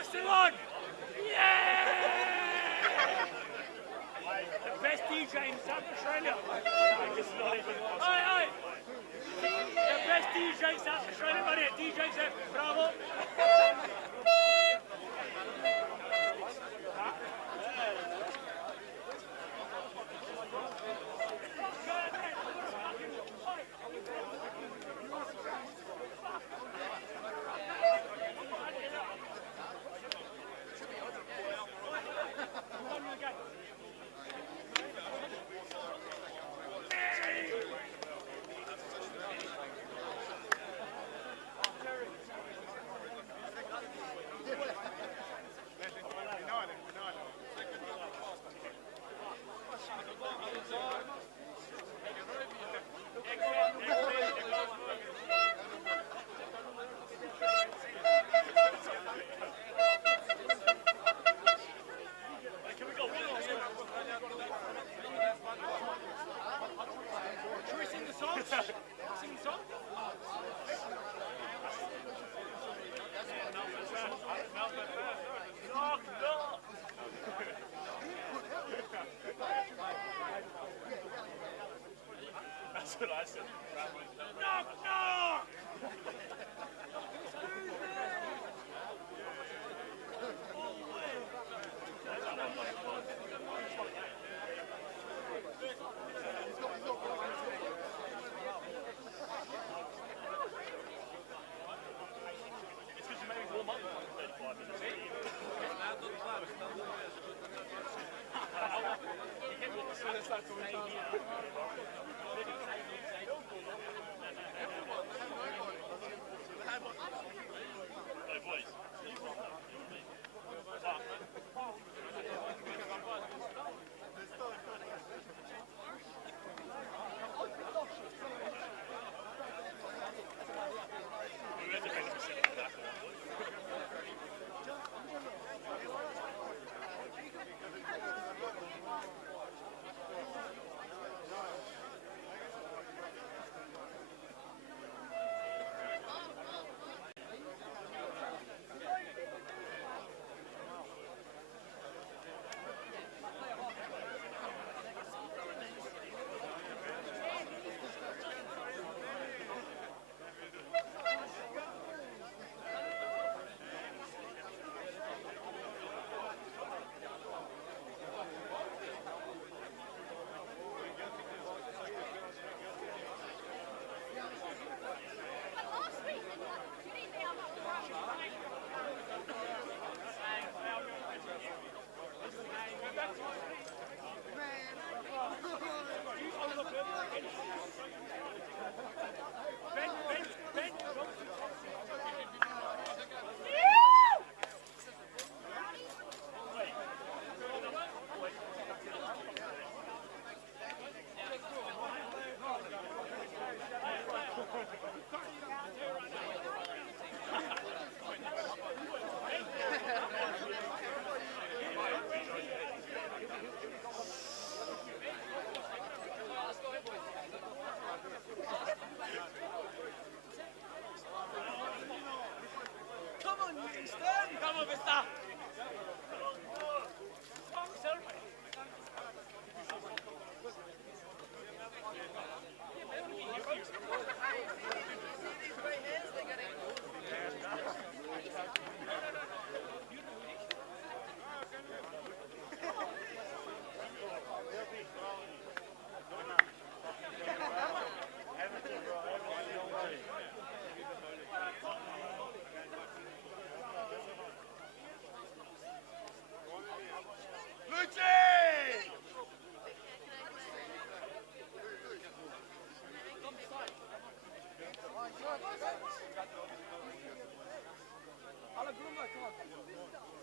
Still on! Yeah! The best DJ in South Australia. Aye. The best DJ in South Australia, buddy. DJ Zep, bravo. That's what I said. Alle Gründe, komm.